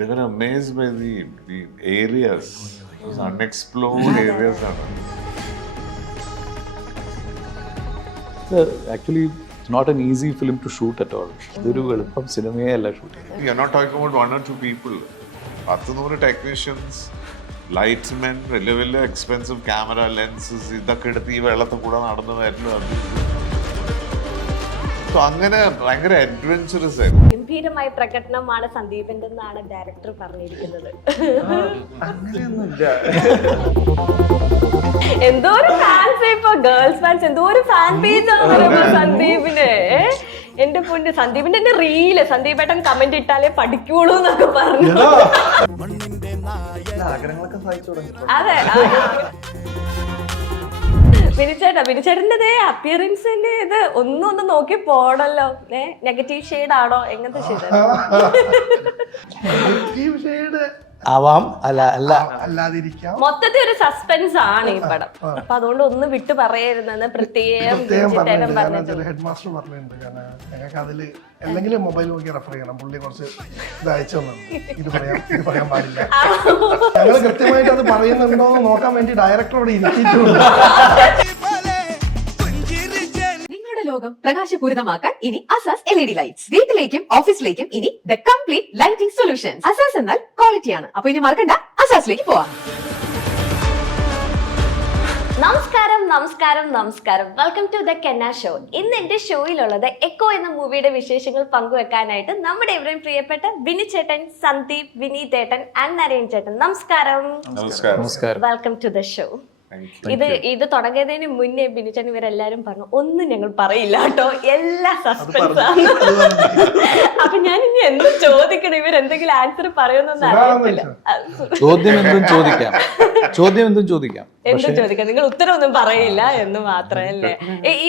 They were amazed by the areas, those unexplored areas. Actually, it's not an easy film to shoot at all. ഇതൊരു എളുപ്പം സിനിമയെ അല്ല shoot ചെയ്യുന്നത്. You're not talking about 1 or 2 people. 10 technicians, lightsmen, വലിയ വലിയ expensive camera lenses ഇതൊക്കെ എടുത്ത് ഈ വെള്ളത്തിൽ കൂടെ നടന്നു വരുന്നത്. അങ്ങനെ ഭയങ്കര അഡ്വഞ്ചറസ് ആയിരുന്നു. ഗംഭീരമായ പ്രകടനമാണ് സന്ദീപിന്റെ എന്നാണ് ഡയറക്ടർ പറഞ്ഞിരിക്കുന്നത്. എന്തോ ഒരു ഫാൻസ്, ഇപ്പൊ ഗേൾസ് ഫാൻസ് എന്തോ ഒരു ഫാൻ പേജ് ആണ് സന്ദീപിന്. എന്റെ പൊന്ന് സന്ദീപിന്റെ റീല് സന്ദീപേട്ടൻ കമന്റ് ഇട്ടാലേ പഠിക്കുള്ളൂ എന്നൊക്കെ പറഞ്ഞു. അതെ ബിനിച്ചേട്ടൻ്റെ അപ്പിയറൻസിന്റെ ഇത് ഒന്നും നോക്കി പോണല്ലോ. നെഗറ്റീവ് ഷെയ്ഡ് ആണോ എങ്ങനത്തെ ഷെയ്ഡ് ആവാം, അല്ലാതിരിക്കാം. മൊത്തത്തിൽ ഒരു സസ്പെൻസ് ആണ് ഈ പടം. അപ്പൊ അതുകൊണ്ട് ഒന്ന് വിട്ടു പറയരുതെന്ന് പ്രത്യേകം ഹെഡ് മാസ്റ്റർ പറഞ്ഞിട്ടുണ്ട്. കാരണം ഞങ്ങൾക്ക് അതില് എന്തെങ്കിലും മൊബൈൽ നോക്കി റെഫർ ചെയ്യണം. പുള്ളി കുറച്ച് ഇത് അയച്ചു തന്നിട്ടുണ്ട്. ഇത് പറയാൻ പാടില്ല. ഞങ്ങൾ കൃത്യമായിട്ട് അത് പറയുന്നുണ്ടോ എന്ന് നോക്കാൻ വേണ്ടി ഡയറക്ടറോട് ഇരുത്തിയിട്ടുണ്ട്. ലോകം പ്രകാശപൂരിതമാക്കാൻ ഇനി അസാസ് LED ലൈറ്റ്സ്. വീട്ടിലേക്കും ഓഫീസിലേക്കും ഇനി the complete lighting solutions. Asas എന്നാൽ ക്വാളിറ്റിയാണ്. അപ്പൊ ഇനി മറക്കണ്ട, അസാസിലേക്ക് പോവാം. നമസ്കാരം. Welcome to the Kenna show. ഇന്ന് എന്റെ ഷോയിലുള്ളത് എക്കോ എന്ന മൂവിയുടെ വിശേഷങ്ങൾ പങ്കുവെക്കാനായിട്ട് നമ്മുടെ എവരെയും പ്രിയപ്പെട്ട ബിനിച്ചേട്ടൻ, സന്ദീപ്, വിനീതേട്ടൻ ആൻഡ് നരേൻ ചേട്ടൻ. നമസ്കാരം. Welcome to the show. ഇത് തുടങ്ങിയതിന് മുന്നേ ബിനിച്ചേട്ടൻ ഇവരെല്ലാരും പറഞ്ഞു ഒന്നും ഞങ്ങൾ പറയില്ല കേട്ടോ, എല്ലാ സസ്പെൻസ് ആണ്. അപ്പൊ ഞാൻ ഇനി എന്ത് ചോദിക്കണം, ഇവരെന്തെങ്കിലും ആൻസർ പറയുമെന്നൊന്നും അറിയത്തില്ല. ചോദ്യം എന്തും ചോദിക്കാം. എന്തും ചോദിക്കാം, നിങ്ങൾ ഉത്തരവൊന്നും പറയില്ല എന്ന് മാത്രമല്ലേ.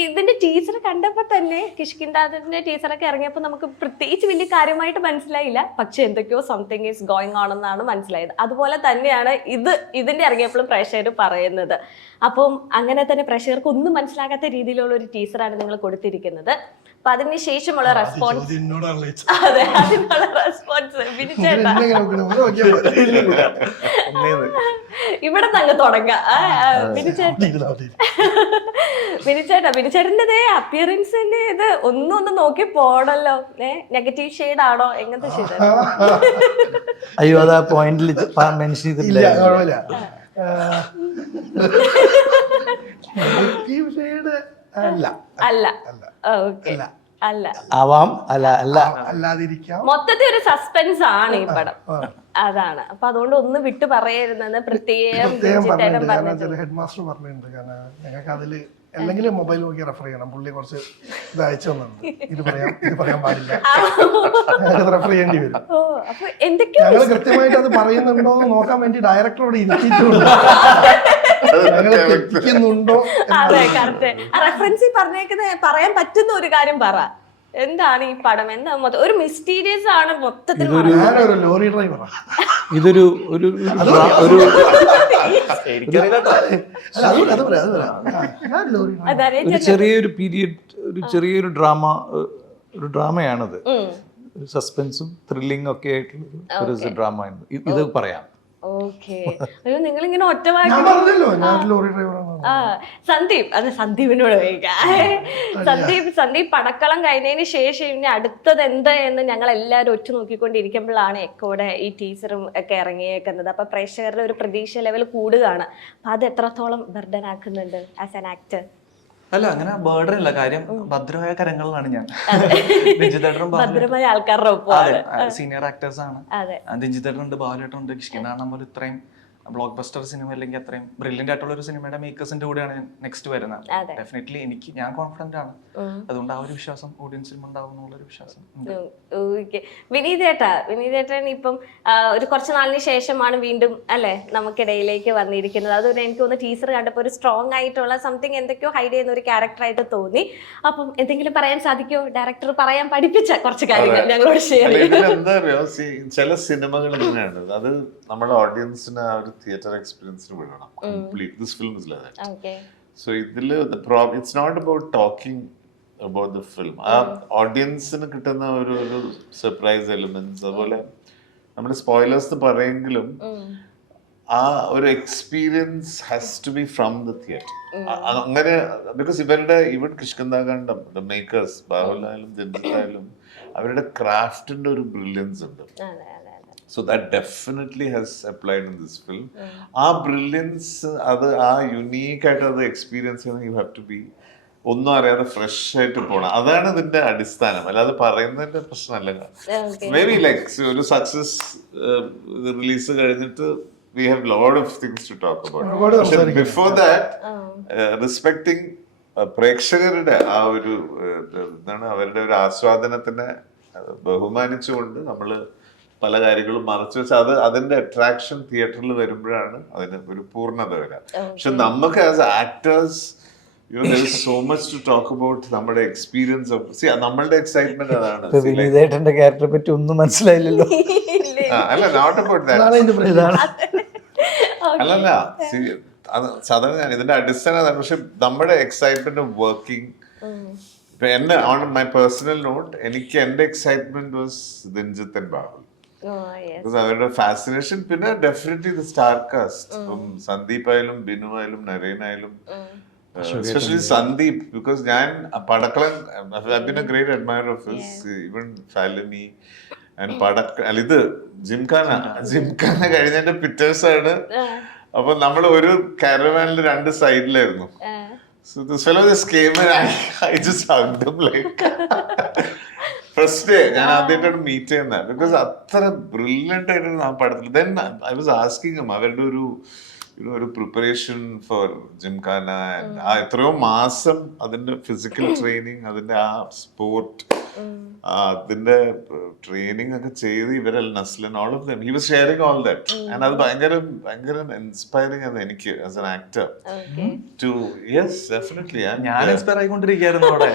ഇതിന്റെ ടീച്ചർ കണ്ടപ്പോ തന്നെ കിഷ്കിന്താദിന്റെ ടീച്ചറൊക്കെ ഇറങ്ങിയപ്പോ നമുക്ക് പ്രത്യേകിച്ച് വലിയ കാര്യമായിട്ട് മനസ്സിലായില്ല. പക്ഷെ എന്തൊക്കെയോ സംതിങ് ഈസ് ഗോയിങ് ഓൺ എന്നാണ് മനസ്സിലായത്. അതുപോലെ തന്നെയാണ് ഇതിന്റെ ഇറങ്ങിയപ്പോഴും പ്രേക്ഷകർ പറയുന്നത്. അപ്പം അങ്ങനെ തന്നെ പ്രേക്ഷകർക്ക് ഒന്നും മനസ്സിലാകാത്ത രീതിയിലുള്ള ഒരു ടീച്ചറാണ് നിങ്ങൾ കൊടുത്തിരിക്കുന്നത്. അപ്പൊ അതിന് ശേഷമുള്ള റെസ്പോൺസ്, അതെ അതിനുള്ള റെസ്പോൺസ് ഇവിടെ തന്നെ തുടങ്ങാം. ബിനിച്ചേട്ടൻ്റെ അപ്പിയറൻസിന്റെ ഇത് ഒന്നും നോക്കി പോണല്ലോ. നെഗറ്റീവ് ഷെയ്ഡ് ആണോ എങ്ങനത്തെ ഷെയ്ഡ്? അയ്യോ, അതാ പോയിന്റിൽ മെൻഷൻ ചെയ്തിട്ടില്ല. ആവാം, അല്ലാതിരിക്കാം. മൊത്തത്തിൽ ഒരു സസ്പെൻസ് ആണ് ഈ പടം. അതാണ്. അപ്പൊ അതുകൊണ്ട് ഒന്ന് വിട്ടു പറയരുതെന്ന് പ്രത്യേകം ഹെഡ് മാസ്റ്റർ പറഞ്ഞിട്ടുണ്ട്. കാരണം ഞങ്ങൾക്ക് അതില് എന്തെങ്കിലും മൊബൈൽ നോക്കി റെഫർ ചെയ്യണം. പുള്ളി കുറച്ച് ഇത് അയച്ചു തന്നിട്ടുണ്ട്. ഇത് പറയാൻ പാടില്ല. ഞങ്ങൾക്ക് റെഫർ ചെയ്യേണ്ടി വരും. ഞങ്ങൾ കൃത്യമായിട്ട് അത് പറയുന്നുണ്ടോ എന്ന് നോക്കാൻ വേണ്ടി ഡയറക്ടറോട് ഇരുത്തിയിട്ടുണ്ട്. അതെ കറക്റ്റ്. റെഫറൻസിൽ പറഞ്ഞേക്കുന്നത് പറയാൻ പറ്റുന്ന ഒരു കാര്യം പറ. എന്താണ് ഈ പടം? എന്താ ഒരു മിസ്റ്റീരിയസ് ആണ് മൊത്തത്തിൽ. ലോറി ഡ്രൈവറാ. ഇതൊരു ചെറിയൊരു പീരിയഡ്, ഒരു ഡ്രാമയാണത്. സസ്പെൻസും ത്രില്ലിംഗ് ഒക്കെ ആയിട്ടുള്ള ഒരു ഡ്രാമ. ഇത് പറയാം. ഓക്കെ. അയ്യോ, നിങ്ങളിങ്ങനെ ഒറ്റവാക്കി. സന്ദീപിനോട് സന്ദീപ് പടക്കളം കഴിഞ്ഞതിന് ശേഷം ഇനി അടുത്തത് എന്താ എന്ന് ഞങ്ങൾ എല്ലാവരും ഒറ്റ നോക്കിക്കൊണ്ടിരിക്കുമ്പോഴാണ് എക്കോടെ ഈ ടീച്ചറും ഒക്കെ ഇറങ്ങിയേക്കുന്നത്. അപ്പൊ പ്രേക്ഷകരുടെ ഒരു പ്രതീക്ഷ ലെവൽ കൂടുകയാണ്. അപ്പൊ അത് എത്രത്തോളം ബർഡൻ ആക്കുന്നുണ്ട് ആസ് ആൻ ആക്ടർ? അല്ല, അങ്ങനെ ബേർഡൻ ഇല്ല. കാര്യം ഭദ്രമായ കരങ്ങളിലാണ് ഞാൻ. ഭദ്രമായ ആൾക്കാരുടെ ഒപ്പം സീനിയർ ആക്ടേഴ്സ് ആണ്. ദിഞ്ചിതേട്ടനുണ്ട്, ബാലുവേട്ടനുണ്ട്, കിഷ്കിനാണ് പോലെ ഇത്രയും ബ്ലോക്ക് ബസ്റ്റർ സിനിമ അല്ലെങ്കിൽ അത്രയും ബ്രില്യന്റ് ആയിട്ടുള്ള ഒരു സിനിമയുടെ മേക്കേഴ്സിന്റെ കൂടെയാണ് ഞാൻ നെക്സ്റ്റ് വരുന്നത്. ഡെഫിനറ്റ്ലി ഞാൻ കോൺഫിഡന്റ് ആണ്. അതുകൊണ്ട് ആ ഒരു വിശ്വാസം ഓഡിയൻസിലും ഉണ്ടാവും എന്നുള്ളൊരു വിശ്വാസം. വിനീതേട്ടൻ ഇപ്പം ഒരു കുറച്ച് നാളിന് ശേഷമാണ് വീണ്ടും അല്ലെ നമുക്കിടയിലേക്ക് വന്നിരിക്കുന്നത്. അതുകൊണ്ട് എനിക്ക് തോന്നുന്നു ടീച്ചർ കണ്ടപ്പോൾ ഒരു സ്ട്രോങ് ആയിട്ടുള്ള സംതിങ് എന്തൊക്കെയോ ഹൈഡ് ചെയ്യുന്ന ഒരു ക്യാരക്ടറായിട്ട് തോന്നി. അപ്പം എന്തെങ്കിലും പറയാൻ സാധിക്കുമോ? ഡയറക്ടർ പറയാൻ പഠിപ്പിച്ച കുറച്ച് കാര്യങ്ങൾ ഞങ്ങളോട് ഷെയർ ചെയ്യും. എന്താ അറിയോ, ചില സിനിമകൾ ഇങ്ങനെയാണ്. അത് നമ്മുടെ ഓഡിയൻസിന് ആ ഒരു തിയേറ്റർ എക്സ്പീരിയൻസിന് വിടണം. Complete this film is like that. So ഇതില് it's not about talking about the film. ആ ഓഡിയൻസിന് കിട്ടുന്ന ഒരു സർപ്രൈസ് എലിമെന്റ്സ്, അതുപോലെ നമ്മൾ സ്പോയിലേഴ്സ് പറയെങ്കിലും ആ ഒരു experience has to be from the theatre. അങ്ങനെ ബിക്കോസ് ഇവരുടെ ഈവൻ കിഷ്കിന്ധാഖണ്ഡം ദ മേക്കേഴ്സ് ബാഹുലായാലും ജന്ജിത്തായാലും അവരുടെ ക്രാഫ്റ്റിന്റെ ഒരു ബ്രില്യൻസ് ഉണ്ട്. So that definitely has applied in this film. ആ ബ്രില്യൻസ് അത് ആ യുണീക്ക് ആയിട്ട് അത് എക്സ്പീരിയൻസ് ചെയ്യണം. യു ഹാവ് ടു ബി ഒന്നും അറിയാതെ ഫ്രഷ് ആയിട്ട് പോകണം. അതാണ് ഇതിന്റെ അടിസ്ഥാനം, അല്ലാതെ പറയുന്നതിന്റെ പ്രശ്നമല്ല. മേ ബി ലൈക്ക് ഒരു സക്സസ് റിലീസ് കഴിഞ്ഞിട്ട് we have lot of things to talk about. But before that, respecting പ്രേക്ഷകരുടെ ആ ഒരു എന്താണ് അവരുടെ ഒരു ആസ്വാദനത്തിനെ ബഹുമാനിച്ചുകൊണ്ട് നമ്മൾ പല കാര്യങ്ങളും മറച്ചു വെച്ചാൽ അത് അതിന്റെ അട്രാക്ഷൻ തിയേറ്ററിൽ വരുമ്പോഴാണ് അതിന് ഒരു പൂർണ്ണത വരാം. പക്ഷെ നമുക്ക് as actors there is so much to talk about. നമ്മുടെ എക്സ്പീരിയൻസ് ഓഫ് നമ്മളുടെ എക്സൈറ്റ്മെന്റ് അതാണ്. വിനീതേട്ടന്റെ ക്യാരക്ടറെ പറ്റി ഒന്നും മനസ്സിലായില്ലല്ലോ. അല്ല നോട്ട് അബൌട്ട് ദാറ്റ്. അല്ലല്ല അത് സാധാരണ ഞാൻ ഇതിന്റെ അടിസ്ഥാനം അതാണ്. പക്ഷെ നമ്മുടെ എക്സൈറ്റ്മെന്റ് ഓഫ് വർക്കിംഗ് ഇപ്പൊ എന്നെ ഓൺ മൈ പേഴ്സണൽ നോട്ട് എനിക്ക് എന്റെ excitement was Ranjith and Bahul. അവരുടെ ഫാസിനേഷൻ, പിന്നെ ഡെഫിനറ്റ്ലി ദ സ്റ്റാർ കാസ്റ്റ്. ഇപ്പം സന്ദീപ് ആയാലും ബിനു ആയാലും നരേൻ ആയാലും especially Sandeep, because ഞാൻ പടക്കലൻ I've been a great admirer of his, even Falini and പടക്കൽ ഇത് ജിംഖാന കഴിഞ്ഞതിന്റെ പിക്ചേഴ്സ് ആണ്. അപ്പൊ നമ്മൾ ഒരു കാരവാനിൽ 2 സൈഡിലായിരുന്നു. So this fellow just came and I just hugged him like first day ഞാൻ ആദ്യമായിട്ടാണ് മീറ്റ് ചെയ്യുന്നത്. ബിക്കോസ് അത്ര ബ്രില്യൻ്റ് ആയിട്ടാണ് ആ പടത്തിൽ. Then I was asking him അവരുടെ ഒരു പ്രിപ്പറേഷൻ ഫോർ ജിംഖാന, ആ എത്രയോ മാസം അതിന്റെ ഫിസിക്കൽ ട്രെയിനിങ്, അതിന്റെ ആ സ്പോർട്ട്, അതിന്റെ ട്രെയിനിങ് ഒക്കെ ചെയ്ത് ഇവരെല്ലാം Naslen all of them he was sharing all that. And അത് ഭയങ്കര ഇൻസ്പയറിംഗ് ആണ് എനിക്ക് as an actor too. Yes definitely ഞാൻ ഇൻസ്പയർ ആയിക്കൊണ്ടിരിക്കുകയായിരുന്നു അവിടെ.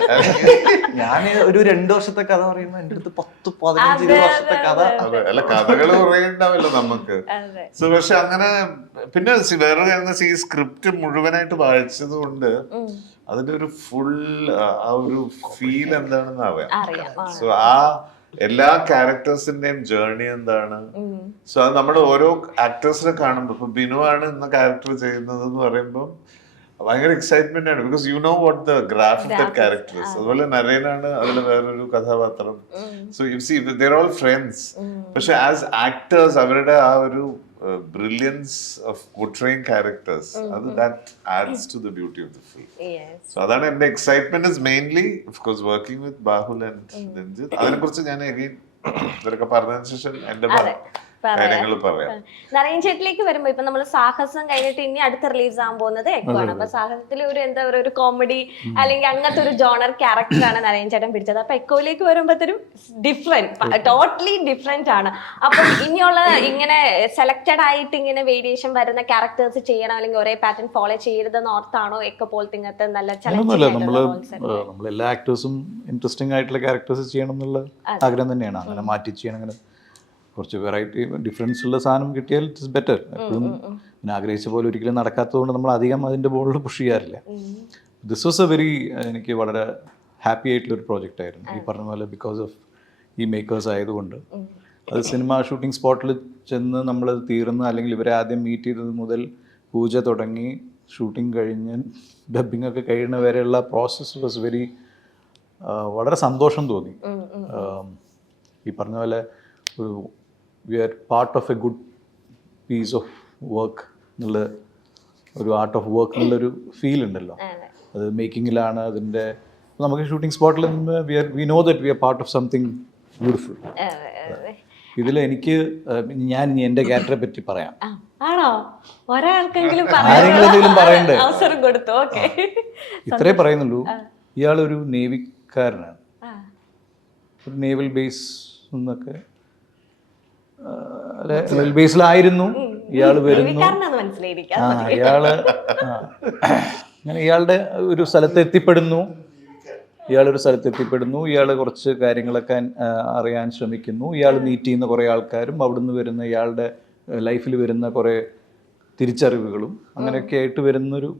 ഞാൻ ഒരു 2 വർഷത്തെ കഥ പറയുമ്പോൾ എന്റെ അടുത്ത് 10-15 വർഷത്തെ കഥ. അല്ല കഥകൾ കുറേ ഉണ്ടാവല്ലോ നമുക്ക്. സോ പക്ഷെ അങ്ങനെ പിന്നെ വേറെ കാര്യം ഈ സ്ക്രിപ്റ്റ് മുഴുവനായിട്ട് വായിച്ചത് കൊണ്ട് അതിന്റെ ഒരു ഫുൾ ആ ഒരു ഫീൽ എന്താണെന്ന് അറിയാം. സോ ആ എല്ലാ ക്യാരക്ടേഴ്സിന്റെയും ജേർണി എന്താണ്. സോ അത് നമ്മൾ ഓരോ ആക്ടേഴ്സിനെ കാണുമ്പോൾ ഇപ്പൊ ബിനു ആണ് ഇന്ന ക്യാരക്ടർ ചെയ്യുന്നത് എന്ന് പറയുമ്പോൾ ഭയങ്കര എക്സൈറ്റ്മെന്റ് ആണ്. Because you know what the graph of that characters. അതുപോലെ നരേനാണ് അതിൽ വേറൊരു കഥാപാത്രം. So you see they are all friends. പക്ഷെ ആസ് ആക്ടേഴ്സ് അവരുടെ ആ ഒരു brilliance of portraying characters, that adds to the beauty of the film. So adana ende excitement is mainly of course working with Bahul and Ranjit. adine kurichu ഞാൻ again ഇവരൊക്കെ പറഞ്ഞതിന് ശേഷം എന്റെ കാര്യങ്ങൾ പറയാം. നരേൻ ചേട്ടിലേക്ക് വരുമ്പോ ഇപ്പൊ നമ്മൾ സാഹസം കഴിഞ്ഞിട്ട് ഇനി അടുത്ത റിലീസ് ആകാൻ പോകുന്നത് എക്കോ ആണ്. അപ്പൊ സാഹസത്തിൽ ഒരു എന്താ പറയുക ഒരു കോമഡി അല്ലെങ്കിൽ അങ്ങനത്തെ ഒരു ജോണർ ക്യാരക്ടറാണ് നരേൻ ചേട്ടൻ പിടിച്ചത്. അപ്പൊ എക്കോയിലേക്ക് വരുമ്പോഴത്തേനും ഡിഫറെന്റ്, ടോട്ടലി ഡിഫറെന്റ് ആണ്. അപ്പൊ ഇനിയുള്ള ഇങ്ങനെ സെലക്ടഡ് ആയിട്ട് ഇങ്ങനെ വേരിയേഷൻ വരുന്ന ക്യാരക്ടേഴ്സ് ചെയ്യണം അല്ലെങ്കിൽ ഒരേ പാറ്റേൺ ഫോളോ ചെയ്യരുതെന്ന് ഓർത്താണോ എക്കോ പോലത്തെ ഇങ്ങനത്തെ നല്ല നമ്മൾ എല്ലാ ആക്ടേഴ്സും ഇൻട്രസ്റ്റിംഗ് ആയിട്ടുള്ള ക്യാരക്ടേഴ്സ് ചെയ്യണം എന്നുള്ള ആഗ്രഹം തന്നെയാണ്. അങ്ങനെ മാറ്റി ചെയ്യണം, അങ്ങനെ കുറച്ച് വെറൈറ്റി ഡിഫറൻസ് ഉള്ള സാധനം കിട്ടിയാൽ ഇറ്റ് ഇസ് ബെറ്റർ. എപ്പോഴും ഞാൻ ആഗ്രഹിച്ച പോലെ ഒരിക്കലും നടക്കാത്തതുകൊണ്ട് നമ്മൾ അധികം അതിൻ്റെ ബോളിൽ പുഷ് ചെയ്യാറില്ല. ദിസ് വാസ് എ വെരി എനിക്ക് വളരെ ഹാപ്പി ആയിട്ടുള്ളൊരു പ്രോജക്റ്റ് ആയിരുന്നു. ഈ പറഞ്ഞ പോലെ ബിക്കോസ് ഓഫ് ഈ മേക്കേഴ്സ് ആയതുകൊണ്ട് അത് സിനിമ ഷൂട്ടിംഗ് സ്പോട്ടിൽ ചെന്ന് നമ്മൾ തീർന്ന് അല്ലെങ്കിൽ ഇവരെ ആദ്യം മീറ്റ് ചെയ്തത് മുതൽ പൂജ തുടങ്ങി ഷൂട്ടിംഗ് കഴിഞ്ഞ് ഡബിങ് ഒക്കെ കഴിയുന്ന വരെയുള്ള പ്രോസസ്സ് വാസ് വെരി വളരെ സന്തോഷം തോന്നി. ഈ പറഞ്ഞ പോലെ we are part of a good piece of work എന്നുള്ള ഒരു ആർട്ട് ഓഫ് വർക്ക് എന്നുള്ളൊരു ഫീൽ ഉണ്ടല്ലോ. അത് മേക്കിങ്ങിലാണ് അതിൻ്റെ. നമുക്ക് ഷൂട്ടിംഗ് സ്പോട്ടിൽ we know that we are part of something beautiful. ഇതിൽ എനിക്ക് ഞാൻ ഇനി എൻ്റെ ക്യാരക്ടറെ പറ്റി പറയാം. ആണോ? ഒരാൾക്കെങ്കിലും ആരെങ്കിലും പറയണ്ടേ? അവസരം കൊടുത്തു. ഓക്കെ, ഇത്രേ പറയുന്നുള്ളൂ. ഇയാളൊരു നേവിക്കാരനാണ്, ഒരു നേവൽ ബേസ് എന്നൊക്കെ ബേസിലായിരുന്നു ഇയാൾ വരുന്നു. അങ്ങനെ ഇയാളുടെ ഒരു സ്ഥലത്ത് എത്തിപ്പെടുന്നു. ഇയാൾ കുറച്ച് കാര്യങ്ങളൊക്കെ അറിയാൻ ശ്രമിക്കുന്നു. ഇയാൾ മീറ്റ് ചെയ്യുന്ന കുറേ ആൾക്കാരും അവിടുന്ന് വരുന്ന ഇയാളുടെ ലൈഫിൽ വരുന്ന കുറേ തിരിച്ചറിവുകളും അങ്ങനെയൊക്കെ ആയിട്ട് വരുന്നൊരു,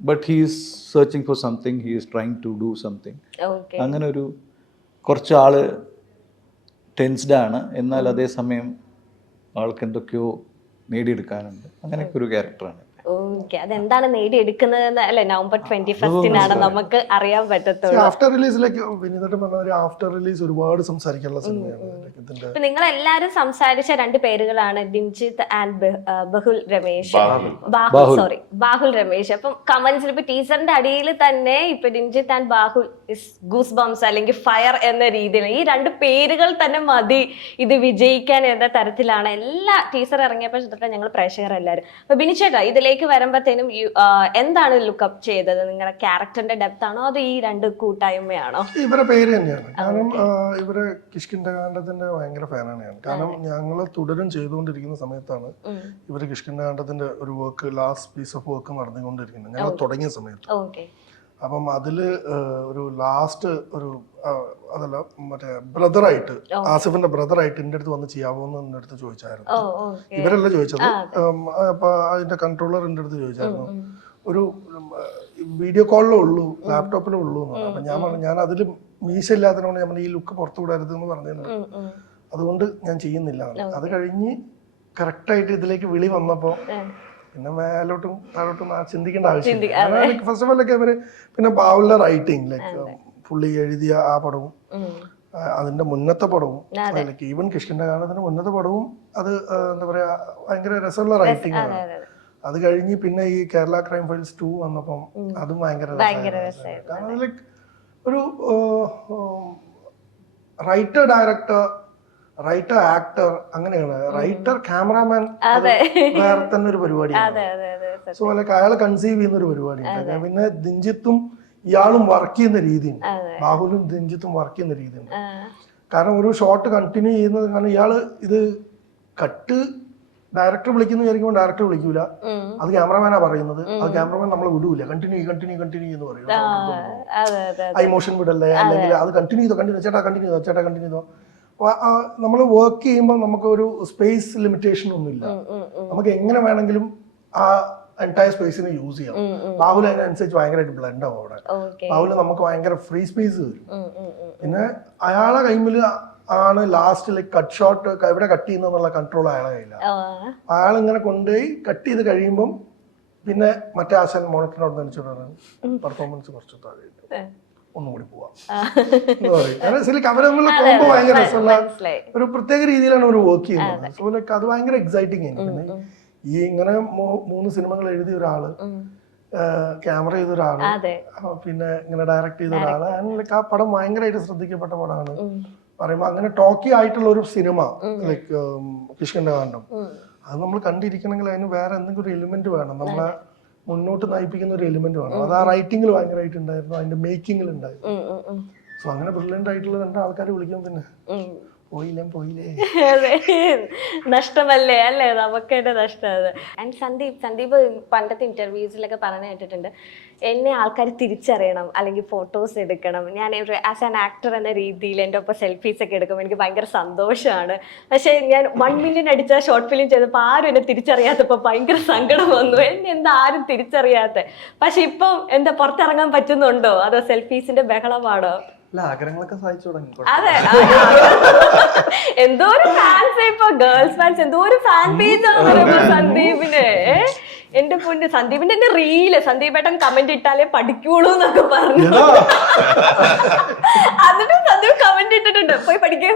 but he is searching for something, he is trying to do something. അങ്ങനെ ഒരു കുറച്ച് ആള് ടെൻസ്ഡ് ആണ്, എന്നാൽ അതേസമയം ആൾക്ക് എന്തൊക്കെയോ നേടിയെടുക്കാനുണ്ട്, അങ്ങനെയൊക്കെ ഒരു ക്യാരക്ടറാണ്. ഓക്കെ, അതെന്താണ് നേടിയെടുക്കുന്നത് അല്ലെ November 21 നമുക്ക് അറിയാൻ പറ്റത്തുള്ളൂ. ആഫ്റ്റർ റിലീസിലേക്ക് വിനീതേട്ടൻ പറഞ്ഞ ഒരു ആഫ്റ്റർ റിലീസ് ഒരുപാട് സംസാരിക്കാനുള്ള സിനിമയാണ് ഇതിന്റെ. ഇപ്പൊ നിങ്ങൾ എല്ലാരും സംസാരിച്ച 2 പേരുകളാണ് ദിൻജിത്ത് ആൻഡ് ബഹുൽ രമേശ്, ബാഹുൽ രമേശ്. അപ്പം കമന്റ്സിൽ ഇപ്പൊ ടീച്ചറിന്റെ അടിയിൽ തന്നെ ഇപ്പൊ Dinjith and Bahul is goosebumps അല്ലെങ്കിൽ ഫയർ എന്ന രീതിയിൽ ഈ 2 പേരുകൾ തന്നെ മതി ഇത് വിജയിക്കാൻ എന്ന തരത്തിലാണ് എല്ലാ ടീച്ചർ ഇറങ്ങിയപ്പോൾ തൊട്ട് ഞങ്ങൾ പ്രേക്ഷകർ എല്ലാവരും. അപ്പൊ ബിനിച്ചേട്ടാ ഇതിലേക്ക് വരുമ്പോഴത്തേനും എന്താണ് ലുക്കപ്പ് ചെയ്തത്? നിങ്ങളുടെ ക്യാരക്ടറിന്റെ ഡെപ്ത് ആണോ അതോ ഈ 2 കൂട്ടായ്മയാണോ? ഇവരെ പേര് തന്നെയാണ്. കാരണം ഇവരെ കിഷ്കിന്ധാകാന്ഡത്തിന്റെ ഭയങ്കര ഫാനാണ് ഞാൻ. കാരണം ഞങ്ങൾ തുടരും ചെയ്തുകൊണ്ടിരിക്കുന്ന സമയത്താണ് ഇവര് കിഷ്കിന്ധാകാന്ഡത്തിന്റെ ഒരു work, last piece of work നടന്നുകൊണ്ടിരിക്കുന്നത് ഞങ്ങൾ തുടങ്ങിയ സമയത്ത്. അപ്പം അതില് ഒരു ലാസ്റ്റ് ഒരു അതല്ല മറ്റേ ബ്രദറായിട്ട്, ആസിഫിന്റെ ബ്രദറായിട്ട് എൻ്റെ അടുത്ത് വന്ന് ചെയ്യാവോ എന്ന് എൻ്റെ അടുത്ത് ചോദിച്ചായിരുന്നു. ഇവരല്ല ചോദിച്ചത്, അപ്പൊ അതിന്റെ കൺട്രോളർ എൻ്റെ അടുത്ത് ചോദിച്ചായിരുന്നു. ഒരു വീഡിയോ കോളിലേ ഉള്ളൂ, ലാപ്ടോപ്പിലേ ഉള്ളൂ എന്ന് പറഞ്ഞു. അപ്പൊ ഞാൻ പറഞ്ഞു ഞാൻ അതിൽ മീശ ഇല്ലാത്തതുകൊണ്ട് ഞാൻ ഈ ലുക്ക് പുറത്തു വിടരുത് എന്ന് പറഞ്ഞിട്ടുണ്ട്, അതുകൊണ്ട് ഞാൻ ചെയ്യുന്നില്ല. അത് കഴിഞ്ഞ് കറക്റ്റായിട്ട് ഇതിലേക്ക് വിളി വന്നപ്പോ പിന്നെ മേലോട്ടും താഴോട്ടും ചിന്തിക്കേണ്ട ആവശ്യമില്ല. ഫസ്റ്റ് ഓഫ് ഓൾ ഒക്കെ ഇവര് പിന്നെ ബാവുള്ള റൈറ്റിംഗ് ലൈക്ക് പുള്ളി എഴുതിയ ആ പടവും അതിന്റെ മുന്നത്തെ പടവും ലൈക്ക് ഈവൻ കിഷ്കിന്ധാകാന്ഡത്തിന്റെ മുന്നത്തെ പടവും അത് എന്താ പറയാ ഭയങ്കര രസമുള്ള റൈറ്റിംഗ് ആണ്. അത് കഴിഞ്ഞ് പിന്നെ ഈ കേരള ക്രൈം ഫയൽസ് 2 വന്നപ്പം അതും ഭയങ്കര കാരണം ലൈക്ക് ഒരു റൈറ്റർ ഡയറക്ടർ, റൈറ്റർ ആക്ടർ, അങ്ങനെയാണ്. റൈറ്റർ ക്യാമറാമാൻ വേറെ തന്നെ ഒരു പരിപാടിയാണ്. സോ ലൈക്ക് അയാളെ കൺസീവ് ചെയ്യുന്ന ഒരു പരിപാടിയാണ്. പിന്നെ ദിൻജിത്തും ഇയാളും വർക്ക് ചെയ്യുന്ന രീതിയുണ്ട്, ബാഹുലും ദിൻജിത്തും വർക്ക് ചെയ്യുന്ന രീതിയുണ്ട്. കാരണം ഒരു ഷോട്ട് കണ്ടിന്യൂ ചെയ്യുന്നത്, കാരണം ഇയാള് ഇത് കട്ട് ഡയറക്ടർ വിളിക്കുന്ന വിചാരിക്കുമ്പോൾ ഡയറക്ടർ വിളിക്കൂല, അത് ക്യാമറമാനാ പറയുന്നത്. അത് ക്യാമറമാൻ നമ്മളെ വിടൂല, കണ്ടിന്യൂ എന്ന് പറയും. ആ ഇമോഷൻ വിടല്ലേ, അല്ലെങ്കിൽ അത് കണ്ടിന്യൂ ചെയ്തോ, ചേട്ടാ കണ്ടിന്യൂ ചെയ്തോ. നമ്മൾ വർക്ക് ചെയ്യുമ്പോൾ നമുക്ക് ഒരു സ്പേസ് ലിമിറ്റേഷൻ ഒന്നുമില്ല, നമുക്ക് എങ്ങനെ വേണമെങ്കിലും ആ എൻറ്റയർ സ്പേസിനെ യൂസ് ചെയ്യാം. ബാഹുൽ അതിനനുസരിച്ച് ഭയങ്കരമായിട്ട് ബ്ലെൻഡ് ആവും അവിടെ. ബാഹുല് നമുക്ക് ഭയങ്കര ഫ്രീ സ്പേസ് വരും. പിന്നെ അയാളെ കൈമില് ആണ് ലാസ്റ്റ് ലൈക്ക് കട്ട് ഷോട്ട് എവിടെ കട്ട് ചെയ്യുന്നുള്ള കൺട്രോൾ അയാളെ കയ്യില്ല. അയാൾ ഇങ്ങനെ കൊണ്ടുപോയി കട്ട് ചെയ്ത് കഴിയുമ്പം പിന്നെ മറ്റേ ആശാൻ മോണിറ്ററിനോട് നനച്ചിട്ടാണ് പെർഫോമൻസ് കുറച്ച് താഴെ ഒന്നും കൂടി പോവാം എന്ന് പറയും. കാരണം അവരെ തമ്മിലുള്ള കോമ്പോ ഭയങ്കര രസമുള്ള ഒരു പ്രത്യേക രീതിയിലാണ് അവർ വർക്ക് ചെയ്യുന്നത്. സോ ലൈക്ക് അത് ഭയങ്കര എക്സൈറ്റിംഗ് ആണ്. പിന്നെ ഈ ഇങ്ങനെ 3 സിനിമകൾ എഴുതിയ ഒരാള്, ക്യാമറ ചെയ്ത ഒരാള്, പിന്നെ ഇങ്ങനെ ഡയറക്ട് ചെയ്ത ഒരാള്, ലൈക്ക് ആ പടം ഭയങ്കരമായിട്ട് ശ്രദ്ധിക്കപ്പെട്ട പടമാണ് പറയുമ്പോ അങ്ങനെ ടോക്കി ആയിട്ടുള്ള ഒരു സിനിമ ലൈക്ക് കിഷ്കിന്ധാകാന്ഡം, അത് നമ്മൾ കണ്ടിരിക്കണമെങ്കിൽ അതിന് വേറെ എന്തെങ്കിലും ഒരു എലിമെന്റ് വേണം, നമ്മളെ മുന്നോട്ട് നയിപ്പിക്കുന്ന ഒരു എലിമെന്റ് വേണം. അത് ആ റൈറ്റിംഗിൽ ഭയങ്കരമായിട്ട് ഉണ്ടായിരുന്നു, അതിന്റെ മേക്കിങ്ങിൽ ഉണ്ടായിരുന്നു. സോ അങ്ങനെ ബ്രില്യൻ്റ് ആയിട്ടുള്ള 2 ആൾക്കാരെ വിളിക്കും. പിന്നെ പോയില്ലേ നഷ്ടമല്ലേ അല്ലേ, നമുക്ക് തന്നെ നഷ്ടം. ആൻഡ് സന്ദീപ് പണ്ടത്തെ ഇന്റർവ്യൂസിലൊക്കെ പറഞ്ഞു കേട്ടിട്ടുണ്ട്, എന്നെ ആൾക്കാർ തിരിച്ചറിയണം അല്ലെങ്കിൽ ഫോട്ടോസ് എടുക്കണം, ഞാൻ ഒരു ആസ് ആൻ ആക്ടർ എന്ന രീതിയിൽ എൻ്റെ ഒപ്പം സെൽഫീസ് ഒക്കെ എടുക്കും, എനിക്ക് ഭയങ്കര സന്തോഷമാണ്. പക്ഷെ ഞാൻ 1 മില്യൺ അടിച്ച ഷോർട്ട് ഫിലിം ചെയ്തപ്പോൾ ആരും എന്നെ തിരിച്ചറിയാത്തപ്പോൾ ഭയങ്കര സങ്കടം വന്നു, എന്നെ എന്താ ആരും തിരിച്ചറിയാത്ത. പക്ഷെ ഇപ്പം എന്താ പുറത്തിറങ്ങാൻ പറ്റുന്നുണ്ടോ അതോ സെൽഫീസിന്റെ ബഹളമാണോ? ആഗ്രഹങ്ങളൊക്കെ സാധിച്ചു തുടങ്ങി. അതെ, എന്തോ ഒരു ഫാൻസ്, ഇപ്പൊ ഗേൾസ് ഫാൻസ് എന്തോ ഒരു ഫാൻ പേജ് ആണ് സന്ദീപിന്. എന്റെ പൊന്ന്, സന്ദീപിന്റെ എന്റെ റീല് സന്ദീപേട്ടൻ കമന്റ് ഇട്ടാലേ പഠിക്കുള്ളൂ എന്നൊക്കെ പറഞ്ഞു. എന്നിട്ട് സന്ദീപ് കമന്റ് ഇട്ടിട്ടുണ്ട്, പോയി പഠിക്കേ.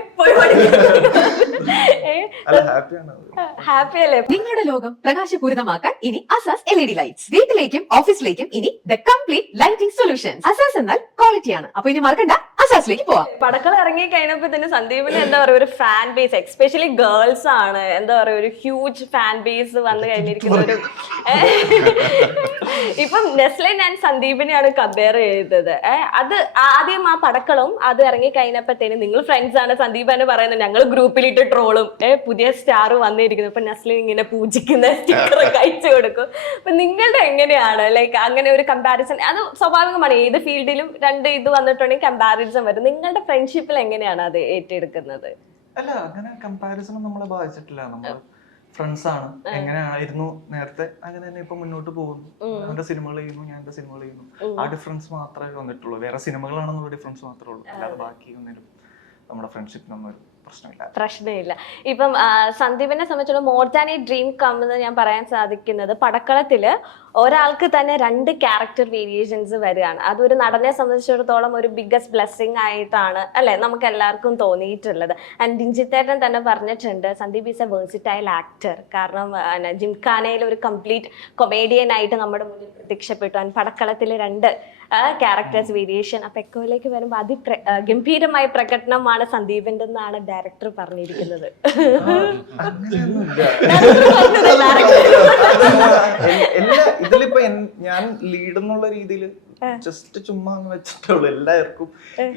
ഹാപ്പി അല്ലേ? നിങ്ങളുടെ ലോകം പ്രകാശപൂരിതമാക്കാൻ ഇനി അസാസ് LED ലൈറ്റ്സ്. വീട്ടിലേക്കും ഓഫീസിലേക്കും ഇനി the complete lighting solutions. Asas എന്നാൽ ക്വാളിറ്റിയാണ്. അപ്പൊ ഇനി മറക്കണ്ട, അസാസിലേക്ക് പോവാം. പടക്കൾ ഇറങ്ങി കഴിഞ്ഞപ്പോ തന്നെ സന്ദീപിന് എന്താ പറയാ ഒരു ഫാൻ ബേസ്, എക്സ്പെഷ്യലി ഗേൾസ് ആണ് എന്താ പറയാ ഒരു ഹ്യൂജ് ഫാൻ ബേസ് വന്നു കഴിഞ്ഞിരിക്കുന്ന ഒരു. ഇപ്പം നെസ്ലിൻ ആൻഡ് സന്ദീപിനെയാണ് കമ്പയർ ചെയ്തത്. അത് ആദ്യം ആ പടക്കളും അത് ഇറങ്ങി കഴിഞ്ഞപ്പോഴത്തേനും നിങ്ങൾ ഫ്രണ്ട്സ് ആണ്, സന്ദീപ് തന്നെ പറയുന്നത് ഞങ്ങൾ ഗ്രൂപ്പിലിട്ട് ട്രോളും, പുതിയ സ്റ്റാർ വന്നിരിക്കുന്നു, ഇപ്പൊ നെസ്ലിൻ ഇങ്ങനെ പൂജിക്കുന്ന സ്റ്റിക്കർ കഴിച്ചു കൊടുക്കും. അപ്പൊ നിങ്ങളുടെ എങ്ങനെയാണ് ലൈക്ക് അങ്ങനെ ഒരു കമ്പാരിസൺ? അത് സ്വാഭാവികമാണ്, ഏത് ഫീൽഡിലും 2 ഇത് വന്നിട്ടുണ്ടെങ്കിൽ കമ്പാരിസൺ വരും. നിങ്ങളുടെ ഫ്രണ്ട്ഷിപ്പിൽ എങ്ങനെയാണ് അത് ഏറ്റെടുക്കുന്നത്? അല്ല, അങ്ങനെ കമ്പാരിസൺ നമ്മളെ ബാധിച്ചിട്ടില്ല. നമ്മൾ ഫ്രണ്ട്സ് ആണ്, എങ്ങനെയായിരുന്നു നേരത്തെ അങ്ങനെ തന്നെ ഇപ്പൊ മുന്നോട്ട് പോകുന്നു. അവന്റെ സിനിമകൾ ചെയ്യുന്നു, ഞാൻ എന്റെ സിനിമകൾ ചെയ്യുന്നു. ആ ഡിഫറൻസ് മാത്രമേ വന്നിട്ടുള്ളൂ. വേറെ സിനിമകളാണെന്നുള്ള ഡിഫറൻസ് മാത്രമേ ഉള്ളൂ. അല്ലാതെ ബാക്കി ഒന്നിനും നമ്മുടെ ഫ്രണ്ട്ഷിപ്പിനൊന്നും ഒരു പ്രശ്നമില്ല. ഇപ്പം സന്ദീപിനെ സംബന്ധിച്ചുള്ള more than a dream come എന്ന് ഞാൻ പറയാൻ സാധിക്കുന്നത് പടക്കളത്തില് ഒരാൾക്ക് തന്നെ 2 ക്യാരക്ടർ വേരിയേഷൻസ് വരികയാണ്. അതൊരു നടനെ സംബന്ധിച്ചിടത്തോളം ഒരു ബിഗ്ഗസ്റ്റ് ബ്ലെസ്സിങ് ആയിട്ടാണ് അല്ലെ നമുക്ക് എല്ലാവർക്കും തോന്നിയിട്ടുള്ളത്. ആൻഡ് ദിൻജിത്തേട്ടൻ തന്നെ പറഞ്ഞിട്ടുണ്ട് Sandeep is a versatile actor. കാരണം ജിംഖാനയിൽ ഒരു കംപ്ലീറ്റ് കൊമേഡിയൻ ആയിട്ട് നമ്മുടെ മുന്നിൽ പ്രത്യക്ഷപ്പെട്ടു. ആൻഡ് പടക്കളത്തിൽ 2 ക്യാരക്ടേഴ്സ് വേരിയേഷൻ. അപ്പൊ എക്കോയിലേക്ക് വരുമ്പോൾ ഗംഭീരമായ പ്രകടനമാണ് സന്ദീപിന്റെ എന്നാണ് ഡയറക്ടർ പറഞ്ഞിരിക്കുന്നത്. ഇതിലിപ്പോ ഞാൻ ലീഡ് എന്നുള്ള രീതിയിൽ ജസ്റ്റ് ചുമ്മാ അങ്ങ് വെച്ചിട്ടുള്ളൂ. എല്ലാവർക്കും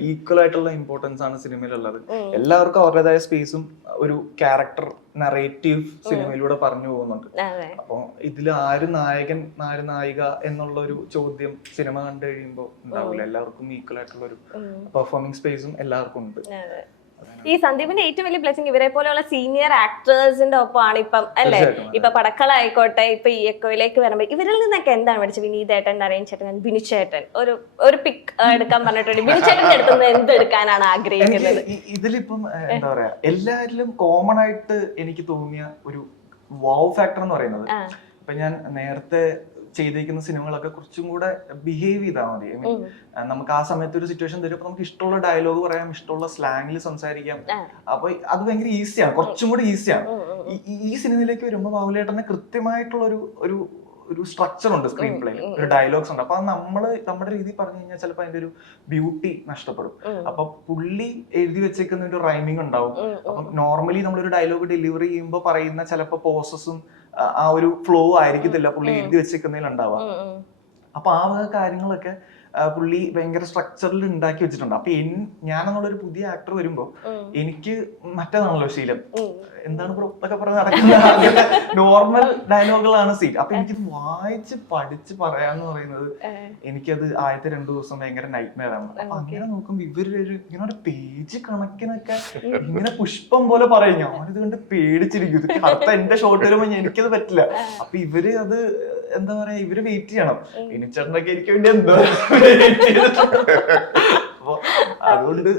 ഈക്വൽ ആയിട്ടുള്ള ഇമ്പോർട്ടൻസ് ആണ് സിനിമയിലുള്ളത്. എല്ലാവർക്കും അവരുടേതായ സ്പേസും ഒരു ക്യാരക്ടർ നറേറ്റീവ് സിനിമയിലൂടെ പറഞ്ഞു പോകുന്നുണ്ട്. അപ്പൊ ഇതിൽ ആര് നായകൻ ആര് നായിക എന്നുള്ള ഒരു ചോദ്യം സിനിമ കണ്ടു കഴിയുമ്പോൾ ഉണ്ടാവില്ല. എല്ലാവർക്കും ഈക്വൽ ആയിട്ടുള്ള ഒരു പെർഫോമിംഗ് സ്പേസും എല്ലാവർക്കും ഉണ്ട്. ഈ സന്ദീപിന്റെ ഏറ്റവും വലിയ ബ്ലെസ്സിങ് ഇവരെ പോലെയുള്ള സീനിയർ ആക്ടേഴ്സിന്റെ ഒപ്പമാണ് ഇപ്പം അല്ലെ. ഇപ്പൊ പടക്കളായിക്കോട്ടെ, ഇപ്പൊ ഈ എക്കോയിലേക്ക് വരുമ്പോ ഇവരിൽ നിന്നൊക്കെ എന്താണ് പഠിച്ചത്? വിനീതേട്ടൻ, നരേൻ ചേട്ടൻ, ബിനുചേട്ടൻ ഒരു പിക്ക് എടുക്കാൻ പറഞ്ഞിട്ടുണ്ട്. ബിനുചേട്ടന്റെ അടുത്തുനിന്ന് എന്തെടുക്കാനാണ് ആഗ്രഹിക്കുന്നത്? ഇതിലിപ്പം എന്താ പറയാ, എല്ലാരിലും കോമൺ ആയിട്ട് എനിക്ക് തോന്നിയ ഒരു വൗ ഫാക്ടർ എന്ന് പറയുന്നത്, ഇപ്പൊ ഞാൻ നേരത്തെ ചെയ്തിരിക്കുന്ന സിനിമകളൊക്കെ കുറച്ചും കൂടെ ബിഹേവ് ചെയ്താൽ മതി. ഐ മീൻ നമുക്ക് ആ സമയത്ത് ഒരു സിറ്റുവേഷൻ തരും, അപ്പൊ നമുക്ക് ഇഷ്ടമുള്ള ഡയലോഗ് പറയാം, ഇഷ്ടമുള്ള സ്ലാങ്ങിൽ സംസാരിക്കാം. അപ്പൊ അത് ഭയങ്കര ഈസിയാണ്, കുറച്ചും കൂടെ ഈസിയാണ്. ഈ സിനിമയിലേക്ക് വരുമ്പോൾ ബാബുലേട്ടന് കൃത്യമായിട്ടുള്ള ഒരു സ്ട്രക്ചർ ഉണ്ട് സ്ക്രീൻ പ്ലേയിൽ, ഒരു ഡയലോഗ്സ് ഉണ്ട്. അപ്പൊ അത് നമ്മുടെ രീതി പറഞ്ഞു കഴിഞ്ഞാൽ ചിലപ്പോൾ അതിന്റെ ഒരു ബ്യൂട്ടി നഷ്ടപ്പെടും. അപ്പൊ പുള്ളി എഴുതി വെച്ചേക്കുന്ന ഒരു റൈമിംഗ് ഉണ്ടാവും. അപ്പം നോർമലി നമ്മളൊരു ഡയലോഗ് ഡെലിവറി ചെയ്യുമ്പോൾ പറയുന്ന ചിലപ്പോൾ പോസസും ആ ഒരു ഫ്ലോ ആയിരിക്കത്തില്ല പുള്ളി എഴുതി വെച്ചേക്കുന്നതിൽ ഉണ്ടാവുക. അപ്പൊ ആ വക കാര്യങ്ങളൊക്കെ പുള്ളി ഭയങ്കര സ്ട്രക്ചറിൽ ഉണ്ടാക്കി വെച്ചിട്ടുണ്ട്. അപ്പൊ ഞാനെന്നുള്ളൊരു പുതിയ ആക്ടർ വരുമ്പോ എനിക്ക് മറ്റേതാണല്ലോ ശീലം, എന്താണ് ഒക്കെ പറഞ്ഞ് നടക്കുന്ന നോർമൽ ഡയലോഗുകളാണ് സീൻ. അപ്പൊ എനിക്കിത് വായിച്ച് പഠിച്ച് പറയാന്ന് പറയുന്നത് എനിക്കത് ആദ്യത്തെ 2 ദിവസം ഭയങ്കര നൈറ്റ്മെയർ ആണ്. അപ്പൊ അങ്ങനെ നോക്കുമ്പോ ഇവരൊരു ഇങ്ങനെ പേജ് കണക്കിനൊക്കെ ഇങ്ങനെ പുഷ്പം പോലെ പറയും. ഞാനിത് കണ്ട് പേടിച്ചിരിക്കും, ഇത് അടുത്ത എന്റെ ഷോട്ട് വരുമ്പോ എനിക്കത് പറ്റില്ല. അപ്പൊ ഇവര് അത് എന്താ പറയാ, ഇവര് വെയിറ്റ് ചെയ്യണം. വിനിച്ചേട്ടനൊക്കെ എനിക്ക് വേണ്ടി എന്തോ അപ്പൊ അതുകൊണ്ട്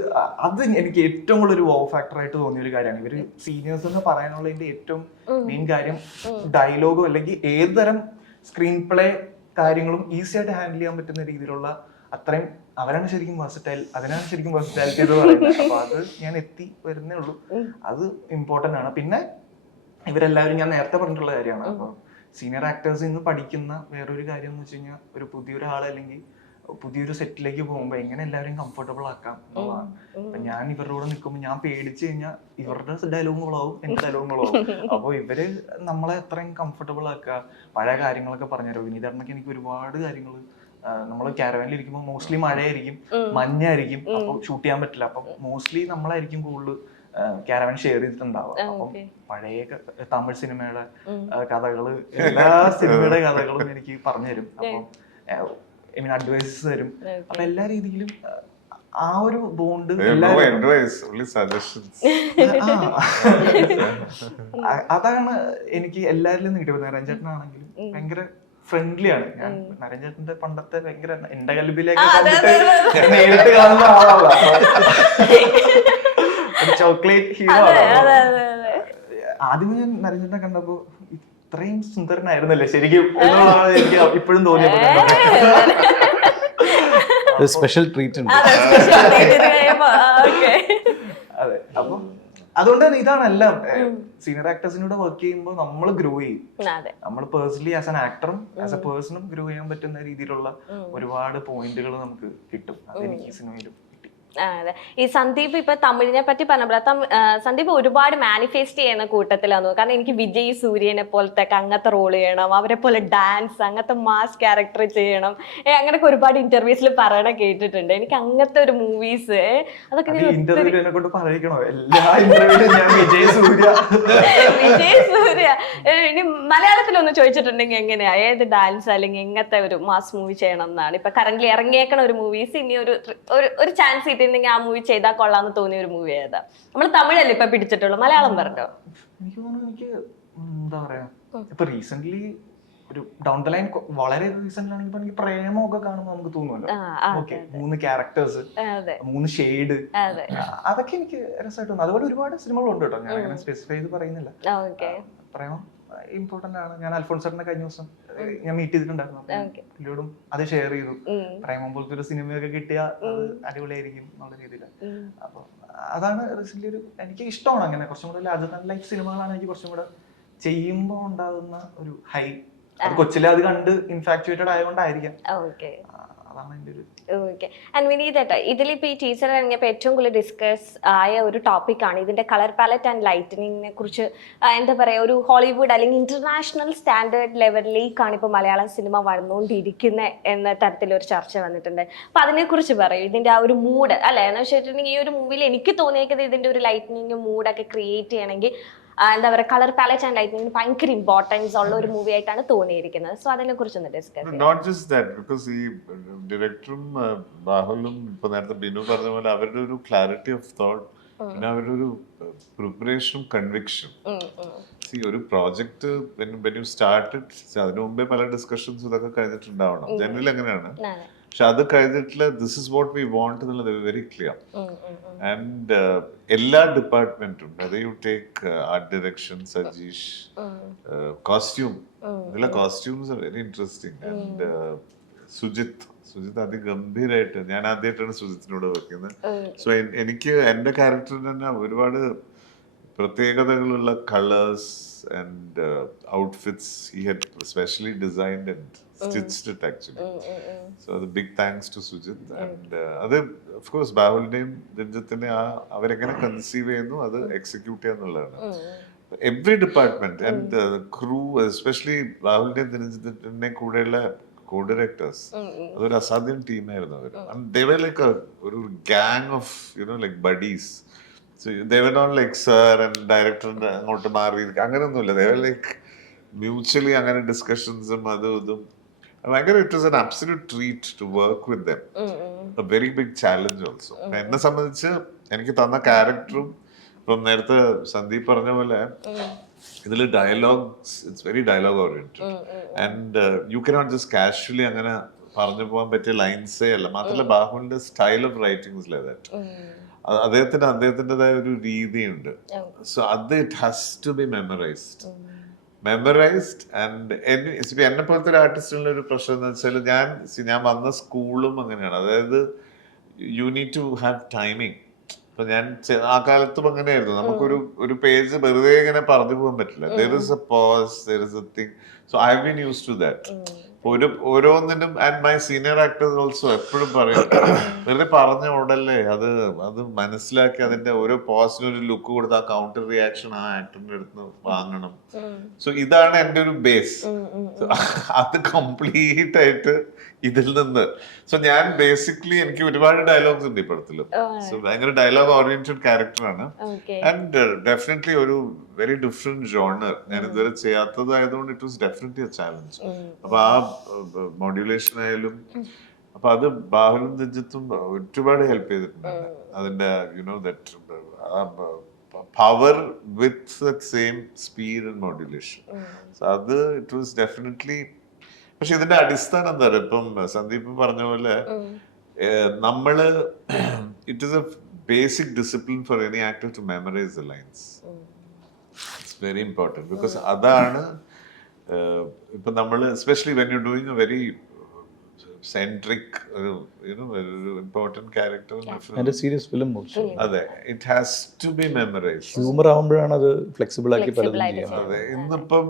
അത് എനിക്ക് ഏറ്റവും കൂടുതൽ ഒരു വോ ഫാക്ടർ ആയിട്ട് തോന്നിയ ഒരു കാര്യമാണ്. ഇവര് സീനിയേഴ്സ് എന്ന് പറയാനുള്ളതിന്റെ ഏറ്റവും മെയിൻ കാര്യം ഡയലോഗോ അല്ലെങ്കിൽ ഏത് തരം സ്ക്രീൻ പ്ലേ കാര്യങ്ങളും ഈസി ആയിട്ട് ഹാൻഡിൽ ചെയ്യാൻ പറ്റുന്ന രീതിയിലുള്ള അത്രയും അവരാണ് ശരിക്കും വെർസറ്റൈൽ, അതിനാണ് ശരിക്കും വെർസറ്റാലിറ്റി എന്ന് പറയുന്നത്. അപ്പൊ അത് ഞാൻ എത്തി വരുന്നേ ഉള്ളൂ. അത് ഇമ്പോർട്ടന്റ് ആണ്. പിന്നെ ഇവരെല്ലാവരും ഞാൻ നേരത്തെ പറഞ്ഞിട്ടുള്ള കാര്യമാണ്. അപ്പൊ സീനിയർ ആക്ടേഴ്സിൽ നിന്ന് പഠിക്കുന്ന വേറൊരു കാര്യം എന്ന് വെച്ച് കഴിഞ്ഞാൽ ഒരു പുതിയൊരാൾ അല്ലെങ്കിൽ പുതിയൊരു സെറ്റിലേക്ക് പോകുമ്പോൾ എങ്ങനെ എല്ലാവരെയും കംഫർട്ടബിൾ ആക്കാം എന്നുള്ളതാണ്. അപ്പൊ ഞാൻ ഇവരുടെ കൂടെ നിൽക്കുമ്പോൾ ഞാൻ പേടിച്ചു കഴിഞ്ഞാൽ ഇവരുടെ ഡയലോഗുകളാവും എന്റെ ഡയലോഗുകളാവും. അപ്പൊ ഇവര് നമ്മളെ എത്രയും കംഫർട്ടബിൾ ആക്കുക, പഴയ കാര്യങ്ങളൊക്കെ പറഞ്ഞുതരും. വിനീതേട്ടനൊക്കെ എനിക്ക് ഒരുപാട് കാര്യങ്ങൾ, നമ്മൾ ക്യാരവാനിൽ ഇരിക്കുമ്പോൾ മോസ്റ്റ്ലി മഴയായിരിക്കും, മഞ്ഞായിരിക്കും, അപ്പൊ ഷൂട്ട് ചെയ്യാൻ പറ്റില്ല. അപ്പൊ മോസ്റ്റ്ലി നമ്മളായിരിക്കും കൂടുതൽ ക്യാരവാൻ ഷെയർ ചെയ്തിട്ടുണ്ടാവുക. അപ്പം പഴയ തമിഴ് സിനിമയുടെ കഥകള്, എല്ലാ സിനിമയുടെ കഥകളും എനിക്ക് പറഞ്ഞുതരും. അപ്പം ഐ മീൻ അഡ്വൈസസ് തരും. അപ്പൊ എല്ലാ രീതിയിലും ആ ഒരു ബോണ്ട് അതാണ് എനിക്ക് എല്ലാവരിലും കിട്ടിയത്. നരഞ്ചേട്ടനാണെങ്കിലും ഭയങ്കര ഫ്രണ്ട്ലിയാണ്. ഞാൻ നരഞ്ചേട്ടന്റെ പണ്ടത്തെ ഭയങ്കര എന്റെ കൽബിലേക്ക് നേരിട്ട് കാണുന്ന ആളാണ്. Chocolate hero. ആദ്യമേ ഞാൻ നരഞ്ചേട്ടനെ കണ്ടപ്പോ ഇത്രയും സുന്ദരനായിരുന്നല്ലേ ശരിക്കും എന്നുള്ളതാണ് എനിക്ക് ഇപ്പോഴും തോന്നിയത്. സ്പെഷ്യൽ ട്രീറ്റ് ഉണ്ട്. അതെ, അപ്പൊ അതുകൊണ്ട് തന്നെ ഇതാണ് എല്ലാം. സീനിയർ ആക്ടേഴ്സിനോട് വർക്ക് ചെയ്യുമ്പോൾ നമ്മൾ ഗ്രോ ചെയ്യും. നമ്മൾ പേഴ്സണലി ആസ് ആൻ ആക്ടറും ആസ് എ പേഴ്സണും ഗ്രോ ചെയ്യാൻ പറ്റുന്ന രീതിയിലുള്ള ഒരുപാട് പോയിന്റുകൾ നമുക്ക് കിട്ടും. അതെനിക്ക് ഈ സിനിമയിലും. അതെ, ഈ സന്ദീപ് ഇപ്പൊ തമിഴിനെ പറ്റി പറഞ്ഞപ്പോൾ സന്ദീപ് ഒരുപാട് മാനിഫെസ്റ്റ് ചെയ്യുന്ന കൂട്ടത്തിലാന്ന്. കാരണം എനിക്ക് വിജയ് സൂര്യനെ പോലത്തെ അങ്ങനത്തെ റോൾ ചെയ്യണം, അവരെ പോലെ ഡാൻസ്, അങ്ങനത്തെ മാസ് ക്യാരക്ടർ ചെയ്യണം, അങ്ങനെയൊക്കെ ഒരുപാട് ഇന്റർവ്യൂസിൽ പറയണ കേട്ടിട്ടുണ്ട്. എനിക്ക് അങ്ങനത്തെ ഒരു മൂവീസ് അതൊക്കെ വിജയ് സൂര്യ ഇനി മലയാളത്തിലൊന്ന് ചോദിച്ചിട്ടുണ്ടെങ്കിൽ എങ്ങനെയാ, ഏത് ഡാൻസ് അല്ലെങ്കിൽ എങ്ങനത്തെ ഒരു മാസ് മൂവി ചെയ്യണം എന്നാണ് ഇപ്പൊ കറന്റ്ലി ഇറങ്ങിയേക്കണ ഒരു മൂവീസ്. ഇനി ഒരു ചാൻസ് കിട്ടിയിരുന്നെങ്കിൽ ആ മൂവി ചെയ്താൽ കൊള്ളാന്ന് തോന്നിയ ഒരു മൂവി ഏതാ? നമ്മൾ തമിഴല്ലേ ഇപ്പൊ പിടിച്ചിട്ടുള്ളൂ, മലയാളം പറഞ്ഞോ? എനിക്ക് തോന്നുന്നു, എനിക്ക് എന്താ പറയാ, ഇപ്പൊ റീസെന്റ് ഒരു ഡൗൺ ദ ലൈൻ വളരെ റീസെന്റ് ആണെങ്കിൽ പ്രേമമൊക്കെ കാണുമ്പോൾ നമുക്ക് തോന്നുമല്ലോ, ഓക്കെ 3 ക്യാരക്ടേഴ്സ്, അതെ 3 ഷെയ്ഡ്, അതെ അതൊക്കെ എനിക്ക് രസമായിട്ട് തോന്നുന്നു. അതുപോലെ ഒരുപാട് സിനിമകളുണ്ട് കേട്ടോ, ഞാൻ അങ്ങനെ സ്പെസിഫൈ ചെയ്ത് പറയുന്നില്ല. ഓക്കെ പ്രേമം ഇമ്പോർട്ടന്റ് ആണ്. ഞാൻ അൽഫോൺസേട്ടനെ കഴിഞ്ഞ ദിവസം ഞാൻ മീറ്റ് ചെയ്തിട്ടുണ്ടായിരുന്നു, പുള്ളിയോടും അത് ഷെയർ ചെയ്തു. പ്രേമം പോലത്തെ ഒരു സിനിമയൊക്കെ കിട്ടിയാൽ അത് അടിപൊളിയായിരിക്കും എന്നുള്ള രീതിയിൽ. അപ്പൊ അതാണ് റീസെന്റ് ഒരു എനിക്ക് ഇഷ്ടമാണ് അങ്ങനെ കുറച്ചും കൂടെ ലാർജർ ലൈഫ് സിനിമകളാണ് എനിക്ക് കുറച്ചും കൂടെ ചെയ്യുമ്പോൾ ഉണ്ടാകുന്ന ഒരു ഹൈ. അത് കൊച്ചിലെ അത് കണ്ട് ഇൻഫാക്ച്വേറ്റഡ് ആയതുകൊണ്ടായിരിക്കാം. അതാണ് എൻ്റെ ഒരു ഓക്കെ. ആൻഡ് വിനീതേട്ടാ, ഇതിലിപ്പോൾ ഈ ടീച്ചർ ഇറങ്ങിയപ്പോൾ ഏറ്റവും കൂടുതൽ ഡിസ്കസ് ആയ ഒരു ടോപ്പിക്കാണ് ഇതിന്റെ കളർ പാലറ്റ് ആൻഡ് ലൈറ്റനിങ്ങിനെ കുറിച്ച്. എന്താ പറയുക, ഒരു ഹോളിവുഡ് അല്ലെങ്കിൽ ഇന്റർനാഷണൽ സ്റ്റാൻഡേർഡ് ലെവലിലേക്കാണ് ഇപ്പോൾ മലയാളം സിനിമ വന്നുകൊണ്ടിരിക്കുന്നത് എന്ന തരത്തിലൊരു ചർച്ച വന്നിട്ടുണ്ട്. അപ്പം അതിനെക്കുറിച്ച് പറയും, ഇതിന്റെ ആ ഒരു മൂഡ് അല്ലേ എന്ന് വെച്ചിട്ടുണ്ടെങ്കിൽ ഈ ഒരു മൂവിയിൽ എനിക്ക് തോന്നിയേക്കുന്നത് ഇതിന്റെ ഒരു ലൈറ്റനിങ്ങും മൂഡൊക്കെ ക്രിയേറ്റ് ചെയ്യണമെങ്കിൽ എന്താ പറയുക കളർ പാലറ്റ് ആൻഡ് ലൈറ്റിംഗിന് ഭയങ്കര ഇമ്പോർട്ടൻസ് ഉള്ള ഒരു മൂവി ആയിട്ടാണ് തോന്നിയിരിക്കുന്നത്. സോ അതിനെ കുറിച്ചൊന്ന് discuss. Not just that, because ഈ ഡയറക്ടറും ബാഹുലും ഇപ്പൊ നേരത്തെ ബിനു പറഞ്ഞ പോലെ അവരുടെ ഒരു ക്ലാരിറ്റി ഓഫ് തോട്ട്, പിന്നെ അവരുടെ ഒരു പ്രിപ്പറേഷനും കൺവിക്ഷൻ. ഒരു പ്രോജക്ട് വെൻ യു സ്റ്റാർട്ടഡ്, അതിനു മുമ്പേ പല ഡിസ്കഷൻസ് ഇതൊക്കെ കഴിഞ്ഞിട്ടുണ്ടാവണം. ജനറലി അങ്ങനെയാണ്. പക്ഷെ അത് കഴിഞ്ഞിട്ടുള്ള this is what we want എന്നുള്ളത് വെരി ക്ലിയർ. ആൻഡ് എല്ലാ ഡിപ്പാർട്ട്മെന്റും, അത് you take art direction, Sajeesh, costume, ഇതിലെ costumes very interesting. And Sujith അതിഗംഭീരമായിട്ട്, ഞാൻ ആദ്യമായിട്ടാണ് സുജിത്തിനോട് വെക്കുന്നത്. സോ എനിക്ക് എന്റെ ക്യാരക്ടറിന് തന്നെ ഒരുപാട് പ്രത്യേകതകളുള്ള colours and outfits he had specially designed and stitched it actually. So the big thanks to Sujit. And അത് of course ബാഹുലിന്റെയും രഞ്ജിത്തിന്റെയും അവരെങ്ങനെ കൺസീവ് ചെയ്യുന്നു അത് എക്സിക്യൂട്ട് ചെയ്യാന്നുള്ളതാണ്. Every department and crew, especially ബാഹുലിന്റെയും രഞ്ജിത്തിന്റെയും കൂടെയുള്ള കോ ഡയറക്ടേഴ്സ്, അതൊരു അസാധ്യം ടീമായിരുന്നു അവർ. they were like ഒരു gang of like buddies. So they were not like sir and director അങ്ങോട്ട് മാറി അങ്ങനെയൊന്നുമില്ല. they were like mutually അങ്ങനെ ഡിസ്കഷൻസും അതും ഇതും ഭയങ്കര. It was an absolute treat to work with them. A very big challenge also. എന്നെ സംബന്ധിച്ച് എനിക്ക് തന്ന ക്യാരക്ടറും ഇപ്പം നേരത്തെ സന്ദീപ് പറഞ്ഞ പോലെ ഇതിൽ dialogues, it's very dialogue oriented. And you cannot just casually അങ്ങനെ പറഞ്ഞു പോകാൻ പറ്റിയ ലൈൻസേ അല്ല. മാത്രമല്ല ബാഹുവിന്റെ style of writing is like that. അദ്ദേഹത്തിൻ്റെതായ ഒരു രീതിയുണ്ട്. സോ അത് it has to be memorised. And എന്നെ പോലത്തെ ഒരു ആർട്ടിസ്റ്റിനുള്ള ഒരു പ്രശ്നം എന്ന് വെച്ചാൽ ഞാൻ വന്ന സ്കൂളും അങ്ങനെയാണ്. അതായത് you need to have timing. ഇപ്പൊ ഞാൻ ആ കാലത്തും അങ്ങനെയായിരുന്നു. നമുക്കൊരു പേജ് വെറുതെ ഇങ്ങനെ പറഞ്ഞു പോകാൻ പറ്റില്ല. there is a pause, there is a thing. So I've been used to that. ഓരോന്നിനും and my senior actors also എപ്പോഴും പറയും, വെറുതെ പറഞ്ഞ ഉടല്ലേ അത് മനസ്സിലാക്കി അതിന്റെ ഓരോ പോസിനും ഒരു ലുക്ക് കൊടുത്ത് ആ കൗണ്ടർ റിയാക്ഷൻ ആ ആക്ടറിന്റെ അടുത്ത് വാങ്ങണം. സോ ഇതാണ് എന്റെ ഒരു ബേസ്. അത് കംപ്ലീറ്റ് ആയിട്ട് ഇതിൽ നിന്ന്. സോ ഞാൻ ബേസിക്കലി എനിക്ക് ഒരുപാട് ഡയലോഗ്സ് ഉണ്ട് ഈ പടത്തില്. സോ ഭയങ്കര ഡയലോഗ് ഓറിയന്റഡ് ക്യാരക്ടറാണ്. ആൻഡ് ഡെഫിനറ്റ്ലി ഒരു വെരി ഡിഫറെന്റ് ജോണർ, ഞാൻ ഇതുവരെ ചെയ്യാത്തതായതുകൊണ്ട് it was definitely a challenge. അപ്പൊ ആ മോഡ്യുലേഷൻ ആയാലും അപ്പൊ അത് ബാഹുലും രഞ്ജിത്തും ഒരുപാട് ഹെൽപ്പ് ചെയ്തിട്ടുണ്ട്. അതിന്റെ that power with that same speed and modulation. So അത് ഇറ്റ് വാസ് ഡെഫിനറ്റ്ലി. പക്ഷെ ഇതിന്റെ അടിസ്ഥാനം എന്താ പറയുക, ഇപ്പം സന്ദീപ് പറഞ്ഞ പോലെ നമ്മള് it is a basic discipline for any actor to memorise the lines. It's very important because അതാണ് ഇപ്പൊ നമ്മള് especially when you doing a very centric important character, serious film also. അതെ, it has to be memorised. Humour ആവുമ്പോഴാണ് അത് flexible ആക്കി പലതും ചെയ്യുന്നത്. അതെ, ഇന്നിപ്പം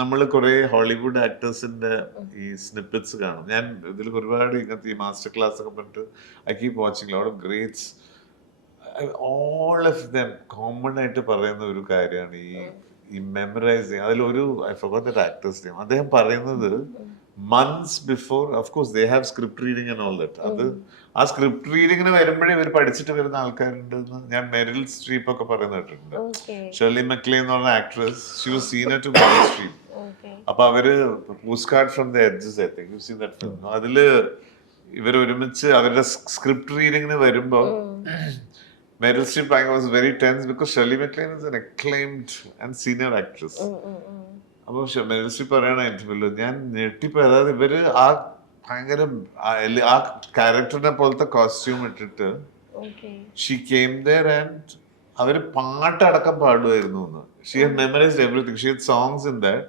നമ്മൾ കുറെ ഹോളിവുഡ് ആക്ടേഴ്സിന്റെ ഈ സ്നിപ്പറ്റ്സ് കാണും. ഞാൻ ഇതിൽ ഒരുപാട് ഇങ്ങനത്തെ ഈ മാസ്റ്റർ ക്ലാസ് ഒക്കെ പറഞ്ഞിട്ട് I keep watching lot of greats. All of dum common ആയിട്ട് പറയുന്ന ഒരു കാര്യമാണ് ഈ മെമ്മറൈസിങ്. അതിലൊരു I forgot that actors name. അദ്ദേഹം പറയുന്നത് months before, of course they have script reading and all that. അത് ആ സ്ക്രിപ്റ്റ് റീഡിങ്ങിന് വരുമ്പോഴേ ഇവർ പഠിച്ചിട്ട് വരുന്ന ആൾക്കാരുണ്ടെന്ന് ഞാൻ മെറിൽ സ്ട്രീപ്പ് ഒക്കെ പറയുന്ന കേട്ടിട്ടുണ്ട്. ഷെർലി മക്ലേ എന്ന് പറഞ്ഞ actress, she was senior to Meryl Streep. അപ്പൊ അവര് post card from the edges, I think you seen that film. അതില് ഇവർ ഒരുമിച്ച് അവരുടെ സ്ക്രിപ്റ്റ് റീഡിങ്ങിന് വരുമ്പോ Meryl Streep was very tense because Shirley MacLaine is an acclaimed and senior actress. അപ്പൊ മെൽസി പറയണ ഇന്റർവ്യൂല് ഞാൻ ഞെട്ടിപ്പോയി. അതായത് ഇവര് ആ ഭയങ്കര ആ ക്യാരക്ടറിനെ പോലത്തെ കോസ്റ്റ്യൂം ഇട്ടിട്ട് ഷീ കെയിം ദർ ആൻഡ് അവര് പാട്ടടക്കം പാടുമായിരുന്നു എന്ന്. She had മെമ്മറൈസ്ഡ് everything. She had songs in that.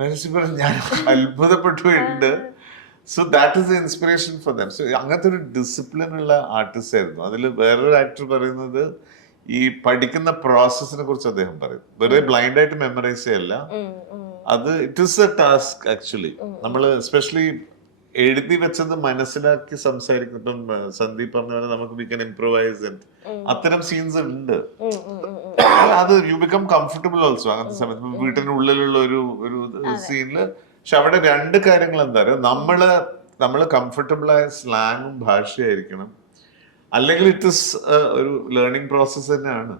Melsy പറഞ്ഞു ഞാൻ അത്ഭുതപ്പെട്ടു പോയിട്ടുണ്ട്. So that is inspiration for them. So അങ്ങനത്തെ ഒരു ഡിസിപ്ലിൻ ഉള്ള ആർട്ടിസ്റ്റ് ആയിരുന്നു. അതിൽ വേറൊരു ആക്ടർ പറയുന്നത് ഈ പഠിക്കുന്ന പ്രോസസ്സിനെ കുറിച്ച് അദ്ദേഹം പറയും. വെറുതെ ബ്ലൈൻഡ് ആയിട്ട് മെമ്മറൈസ് ചെയ്യല്ല, അത് it is A task actually. നമ്മൾ എസ്പെഷ്യലി എഴുതി വെച്ചത് മനസ്സിലാക്കി സംസാരിക്കും. ഇപ്പം സന്ദീപ് പറഞ്ഞ പോലെ നമുക്ക് വി കൻ ഇംപ്രൂവൈസ് ആൻഡ് അത്തരം സീൻസ് ഉണ്ട്. അത് യു ബിക്കം കംഫർട്ടബിൾ ഓൾസോ അങ്ങനത്തെ സമയത്ത്. വീട്ടിന്റെ ഉള്ളിലുള്ള ഒരു സീനില്. പക്ഷെ അവിടെ രണ്ട് കാര്യങ്ങൾ എന്താ പറയുക, നമ്മള് കംഫർട്ടബിൾ ആയ സ്ലാങ്ങും ഭാഷയായിരിക്കണം. അല്ലെങ്കിൽ ഇറ്റ് ഇസ് ഒരു ലേണിംഗ് പ്രോസസ് തന്നെയാണ്.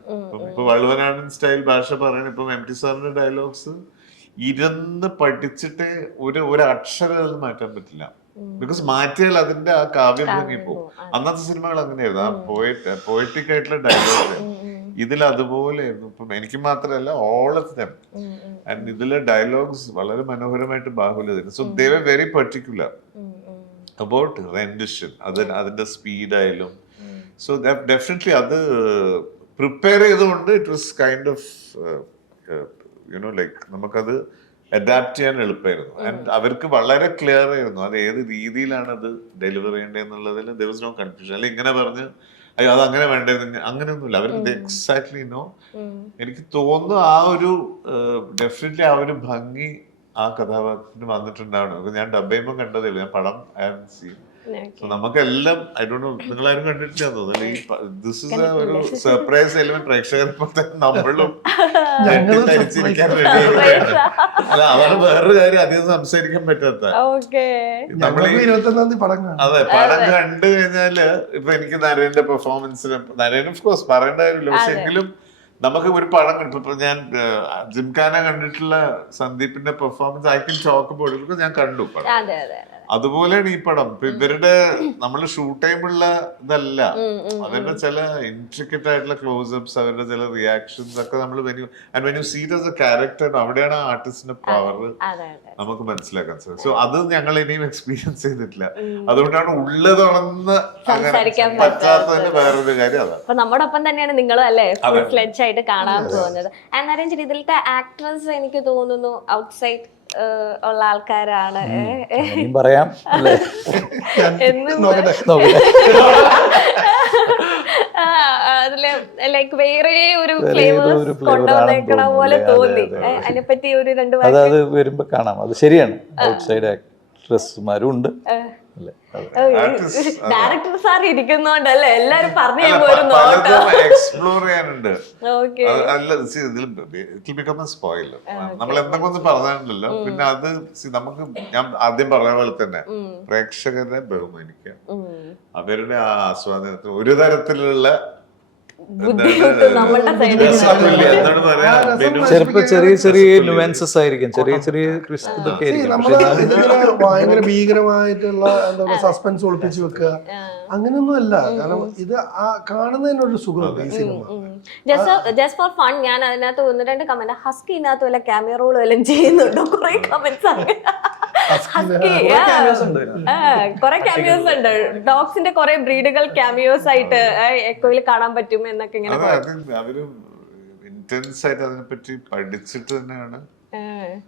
ഇപ്പൊ വള്ളുവനാടൻ സ്റ്റൈൽ ഭാഷ പറയണ ഇപ്പം എം ടി സാറിന്റെ ഡയലോഗ്സ് ഇരുന്ന് പഠിച്ചിട്ട് ഒരു അക്ഷരം അത് മാറ്റാൻ പറ്റില്ല. ബിക്കോസ് മാറ്റിയാൽ അതിന്റെ ആ കാവ്യം ഭംഗിപ്പോവും. അന്നത്തെ സിനിമകൾ അങ്ങനെയായിരുന്നു. ആ പോയറ്റിക് ആയിട്ടുള്ള ഡയലോഗ് ഇതിൽ അതുപോലെയായിരുന്നു. ഇപ്പം എനിക്ക് മാത്രമല്ല ഓൾ ഓഫ് ദം. ആൻഡ് ഇതിലെ ഡയലോഗ്സ് വളരെ മനോഹരമായിട്ട് ബാഹുല്യ തരുന്നു. So they were very particular about rendition. അതിന്റെ സ്പീഡായാലും. സോ ഡെഫിനറ്റ്ലി അത് പ്രിപ്പയർ ചെയ്തുകൊണ്ട് it was kind of you know like നമുക്കത് അഡാപ്റ്റ് ചെയ്യാൻ എളുപ്പമായിരുന്നു. ആൻഡ് അവർക്ക് വളരെ ക്ലിയർ ആയിരുന്നു അത് ഏത് രീതിയിലാണ് അത് ഡെലിവർ ചെയ്യേണ്ടതെന്നുള്ളതിൽ ദെർ വാസ് നോ കൺഫ്യൂഷൻ. അല്ലെങ്കിൽ ഇങ്ങനെ പറഞ്ഞ് അയ്യോ അത് അങ്ങനെ വേണ്ടത് അങ്ങനെയൊന്നുമില്ല. അവർക്ക് എക്സാക്ട്ലി നോ. എനിക്ക് തോന്നുന്നു ആ ഒരു ഡെഫിനറ്റ്ലി ആ ഒരു ഭംഗി ആ കഥാപാത്രത്തിന് വന്നിട്ടുണ്ടാവണം. ഞാൻ ഡബ് ചെയ്യുമ്പോൾ കണ്ടതേ ഉള്ളൂ, ഞാൻ പടം സീൻ. നമുക്കെല്ലാം ഐ ഡോണ്ട് നോ, നിങ്ങളാരും കണ്ടിട്ടില്ല തോന്നുന്നു. ഈ ദിസ് ഇസ് ഒരു സർപ്രൈസ് എലിമെന്റ് പ്രേക്ഷകരെ നമ്മളും ധരിച്ചിരിക്കാൻ റെഡി. അല്ല അതാണ് വേറൊരു കാര്യം അധികം സംസാരിക്കാൻ പറ്റാത്ത. നമ്മളീ 21-ാം തീയതി പടം കാണും. അതെ, പടം കണ്ടു കഴിഞ്ഞാല് ഇപ്പൊ എനിക്ക് നരേന്റെ പെർഫോമൻസിന് നരേൻ ഓഫ് കോഴ്സ് പറയേണ്ട കാര്യമില്ല. പക്ഷെ എങ്കിലും നമുക്ക് ഒരു പടം കിട്ടും. ഇപ്പൊ ഞാൻ ജിംഖാന കണ്ടിട്ടുള്ള സന്ദീപിന്റെ performance I can talk about it because ഞാൻ കണ്ടു പടം. അതുപോലെയാണ് ഈ പടം. ഇപ്പൊ ഇവരുടെ നമ്മള് ഷൂട്ട് ടൈമുള്ള ഇതല്ല, അവരുടെ ചില ഇൻട്രിക്കറ്റ് ആയിട്ടുള്ള ക്ലോസപ്സ്, അവരുടെ ചില റിയാക്ഷൻസ് ഒക്കെ നമ്മൾ when you see it as a character, അവിടെയാണ് ആ ആർട്ടിസ്റ്റിന്റെ പവർ നമുക്ക് മനസ്സിലാക്കാൻ സാധിക്കും. സോ അത് ഞങ്ങൾ ഇനിയും എക്സ്പീരിയൻസ് ചെയ്തിട്ടില്ല. അതുകൊണ്ടാണ് ഉള്ളതൊന്ന് പറ്റാത്തതിന്റെ വേറൊരു കാര്യം അതാണ്. അപ്പൊ നമ്മുടെ ഒപ്പം തന്നെയാണ് നിങ്ങളും അല്ലേ ഫുൾ ഫ്ലെഡ്ജ് ആയിട്ട് കാണാൻ പോകുന്നത്. ആൻഡ് ഇതിലത്തെ ആക്ട്രസ് എനിക്ക് തോന്നുന്നു ഔട്ട്സൈഡ് ഉള്ള ആൾക്കാരാണ് പറയാം അതില് ലൈക്ക് വേറെ ഒരു ഫ്ലേവേഴ്സ് കൊണ്ടുവന്നേക്കണ പോലെ തോന്നി. അതിനെപ്പറ്റി ഒരു രണ്ട് അത് വരുമ്പോ കാണാം. അത് ശരിയാണ്, ഔട്ട്സൈഡ് ആക്ട്രസ്മാരും ഉണ്ട്. ഡയറക്ടർ സാർ ഇരിക്കുന്നോണ്ടല്ലേ എല്ലാരും പറഞ്ഞു എക്സ്പ്ലോർ ചെയ്യാനുണ്ട്. നമ്മൾ എന്തൊക്കെ ഒന്ന് പറഞ്ഞിട്ടുണ്ടല്ലോ. പിന്നെ അത് നമുക്ക് ഞാൻ ആദ്യം പറഞ്ഞ പോലെ തന്നെ പ്രേക്ഷകരെ ബഹുമാനിക്കുക, അവരുടെ ആ ആസ്വാദനത്തിന് ഒരു തരത്തിലുള്ള ചിലപ്പോ ചെറിയ ചെറിയ നുവാൻസസ് ആയിരിക്കും, ചെറിയ ചെറിയ ഇതൊക്കെ ഭയങ്കര ഭീകരമായിട്ടുള്ള എന്താ പറയുക സസ്പെൻസ് ഒളിപ്പിച്ച് വെക്കുക അങ്ങനെയൊന്നും അല്ല. കാരണം ഇത് ആ കാണുന്നതിനൊരു സുഖമുണ്ട് ഈ സിനിമ. ജസ്റ്റ് ഫോർ ഫൺ ഞാൻ അതിനകത്ത് 1-2 കമന്റ് ഹസ്കി ഇതിനകത്ത് വല്ല ക്യാമിയോ റോൾ വല്ലതും ചെയ്യുന്നുണ്ടോ കുറെ കമന്റ്സ് കുറെ ക്യാമിയോസ് ഉണ്ട്. ഡോഗ്സിന്റെ കുറെ ബ്രീഡുകൾ ക്യാമിയോസ് ആയിട്ട് എക്കോയിൽ കാണാൻ പറ്റും എന്നൊക്കെ ഇങ്ങനെ അവര് ഇന്റൻസ് ആയിട്ട് അതിനെപ്പറ്റി പഠിച്ചിട്ട് തന്നെയാണ്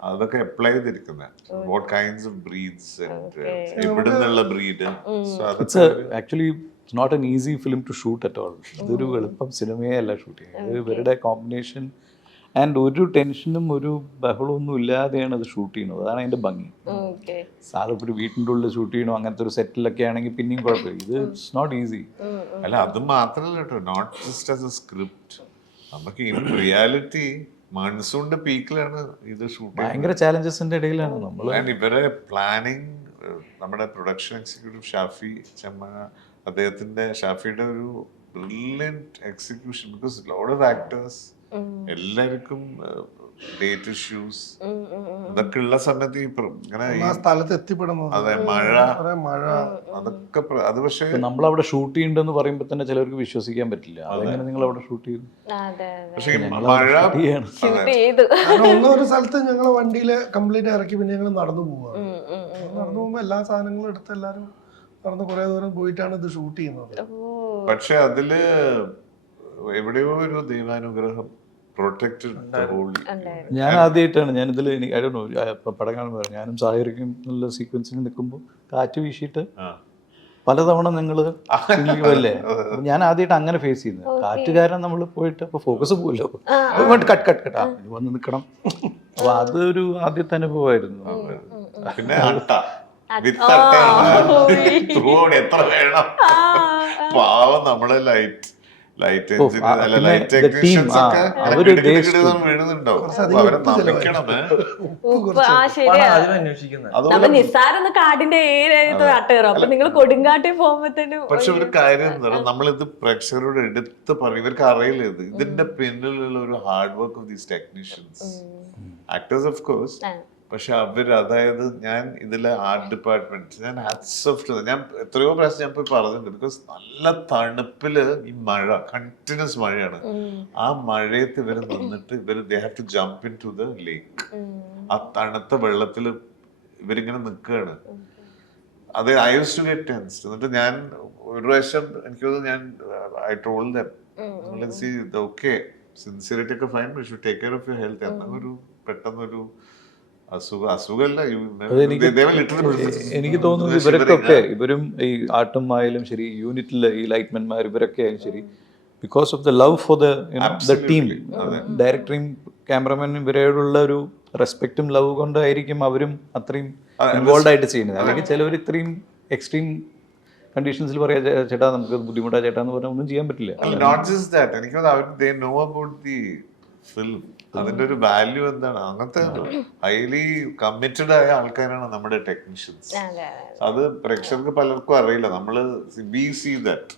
അതൊക്കെ അപ്ലൈ ചെയ്തിരിക്കുന്നത്. വാട്ട് കൈൻഡ്സ് ഓഫ് ബ്രീഡ്സ് എവിടുന്നുള്ള breed. Actually it's not an easy film to shoot at all. ഇതൊരു എളുപ്പം സിനിമയെ അല്ല ഷൂട്ട് ചെയ്യുന്നത്. ഇവരുടെ കോമ്പിനേഷൻ ആൻഡ് ഒരു ടെൻഷനും ഒരു ബഹളവും ഒന്നും ഇല്ലാതെയാണ് അത് ഷൂട്ട് ചെയ്യുന്നത്. അതാണ് അതിന്റെ ഭംഗി. സാധാരണ ഒരു വീട്ടിൻ്റെ ഉള്ളിൽ ഷൂട്ട് ചെയ്യണോ അങ്ങനത്തെ ഒരു സെറ്റിലൊക്കെ ആണെങ്കിൽ പിന്നെയും കുഴപ്പമില്ല. ഇത് ഇറ്റ്സ് നോട്ട് ഈസി. അല്ല അത് മാത്രമല്ല കേട്ടോ, not just as a script. നമുക്ക് ഇൻ റിയാലിറ്റി മൺസൂണിന്റെ പീക്കിലാണ് ഇത് ഷൂട്ട്. ഭയങ്കര ചാലഞ്ചസിന്റെ ഇടയിലാണ് നമ്മൾ. ഇവരെ പ്ലാനിങ്, നമ്മുടെ പ്രൊഡക്ഷൻ എക്സിക്യൂട്ടീവ് ഷാഫി ചെമ്മന, അദ്ദേഹത്തിന്റെ ഷാഫിയുടെ ഒരു brilliant execution. Because lot of actors എല്ലാവർക്കും ഡേറ്റ് ഇഷ്യൂസ് ഇതൊക്കെ ഉള്ള സമയത്ത് ഇങ്ങനെ ആ സ്ഥലത്ത് എത്തിപ്പെടുന്നത് അതെ മഴ മഴ അതൊക്കെ അത് പക്ഷേ നമ്മളവിടെ ഷൂട്ട് ചെയ്യുന്നുണ്ടെന്ന് പറയുമ്പോൾ തന്നെ ചിലർക്ക് വിശ്വസിക്കാൻ പറ്റില്ല. അതെങ്ങനെ നിങ്ങൾ അവിടെ ഷൂട്ട് ചെയ്തു? അതെ പക്ഷേ ഈ മഴ ചെയ്യണം. ഷൂട്ട് ചെയ്തു. കാരണം ഒരു സ്ഥലത്ത് ഞങ്ങൾ വണ്ടിയില് കംപ്ലീറ്റ് ഇറക്കി പിന്നെ ഞങ്ങൾ നടന്നു പോവാ. നടന്നു പോകുമ്പോ എല്ലാ സാധനങ്ങളും എടുത്ത് എല്ലാരും നടന്ന് കുറെ ദൂരം പോയിട്ടാണ് ഇത് ഷൂട്ട് ചെയ്യുന്നത്. പക്ഷെ അതില് എവിടെയോ ഒരു ദൈവാനുഗ്രഹം പ്രൊട്ടക്റ്റഡ്. ഞാൻ ആദ്യമായിട്ടാണ് ഞാനിതിൽ പടം കാണുമ്പോൾ ഞാനും സാഹചര്യം നല്ല സീക്വൻസിൽ നിൽക്കുമ്പോൾ കാറ്റ് വീശിയിട്ട് പലതവണ നിങ്ങൾ അല്ലേ ഞാൻ ആദ്യമായിട്ട് അങ്ങനെ ഫേസ് ചെയ്യുന്നത്. കാറ്റുകാരൻ നമ്മൾ പോയിട്ട് അപ്പൊ ഫോക്കസ് പോലോ കട്ട് കട്ട് കട്ട് വന്ന് നിൽക്കണം. അപ്പൊ അതൊരു ആദ്യത്തെ അനുഭവമായിരുന്നു. പിന്നെ എത്ര വേണം പാവം നമ്മളെ ലൈറ്റ് ടെക്നീഷ്യൻസ് ഒക്കെ വീഴുന്നുണ്ടാവും. അവരെ നമിക്കണം. നമ്മൾ നിസ്സാരം കാടിന്റെ ഏരിയത്ത് കാട്ടുകയറും. അപ്പൊ നിങ്ങൾ കൊടുങ്കാട്ടിൽ പോകുമ്പോഴത്തേനും. പക്ഷെ ഒരു കാര്യം എന്താ പറയുക, നമ്മളിത് പ്രേക്ഷകരോട് എടുത്ത് പറയും, ഇവർക്ക് അറിയില്ല ഇത് ഇതിന്റെ പിന്നിലുള്ള ഒരു hard work of these technicians, actors of course. പക്ഷെ അവര് അതായത് ഞാൻ ഇതിലെ ആർട്ട് ഡിപ്പാർട്ട്മെന്റ് ഞാൻ ഹാറ്റ്സ് ഓഫ് ടു ഞാൻ എത്രയോ പ്രാവശ്യം ഞാൻ പോയി പറഞ്ഞിട്ടുണ്ട്. ബിക്കോസ് നല്ല തണുപ്പില് ഈ മഴ കണ്ടിന്യൂസ് മഴയാണ്. ആ മഴയത്ത് ഇവര് നിന്നിട്ട് they have to jump into the lake. ആ തണുത്ത വെള്ളത്തിൽ ഇവരിങ്ങനെ നിൽക്കുകയാണ്. അത് I use to get tensed. എന്നിട്ട് ഞാൻ ഒരു പ്രാവശ്യം എനിക്ക് തോന്നുന്നു ഞാൻ I told them see okay sincerity ഒക്കെ fine, but you take care of your health. എന്നൊരു പെട്ടെന്നൊരു എനിക്ക് തോന്നുന്നത് ഇവരൊക്കെ ഇവരും ഈ ആട്ടുമായാലും ശരി, യൂണിറ്റിലെ ഈ ലൈറ്റ്മെന്മാർ ഇവരൊക്കെ ആയാലും ശരി, because of the love for the team, ഡയറക്ടറെയും ക്യാമറമാനും ഇവരോടുള്ള ഒരു റെസ്പെക്റ്റും ലവ് കൊണ്ടായിരിക്കും അവരും അത്രയും ഇൻവോൾവ് ആയിട്ട് ചെയ്യുന്നത്. അല്ലെങ്കിൽ ചിലവർ ഇത്രയും എക്സ്ട്രീം കണ്ടീഷൻസിൽ പറയാ ചേട്ടാ നമുക്ക് ബുദ്ധിമുട്ടാ ചേട്ടാ എന്ന് പറഞ്ഞാൽ ഒന്നും ചെയ്യാൻ പറ്റില്ല. ഫിലിം അതിന്റെ ഒരു വാല്യൂ എന്താണ്, അങ്ങനത്തെ ഹൈലി കമ്മിറ്റഡ് ആയ ആൾക്കാരാണ് നമ്മുടെ ടെക്നീഷ്യൻസ്. അത് പ്രേക്ഷകർക്ക് പലർക്കും അറിയില്ല. നമ്മള് വി സീ ദാറ്റ്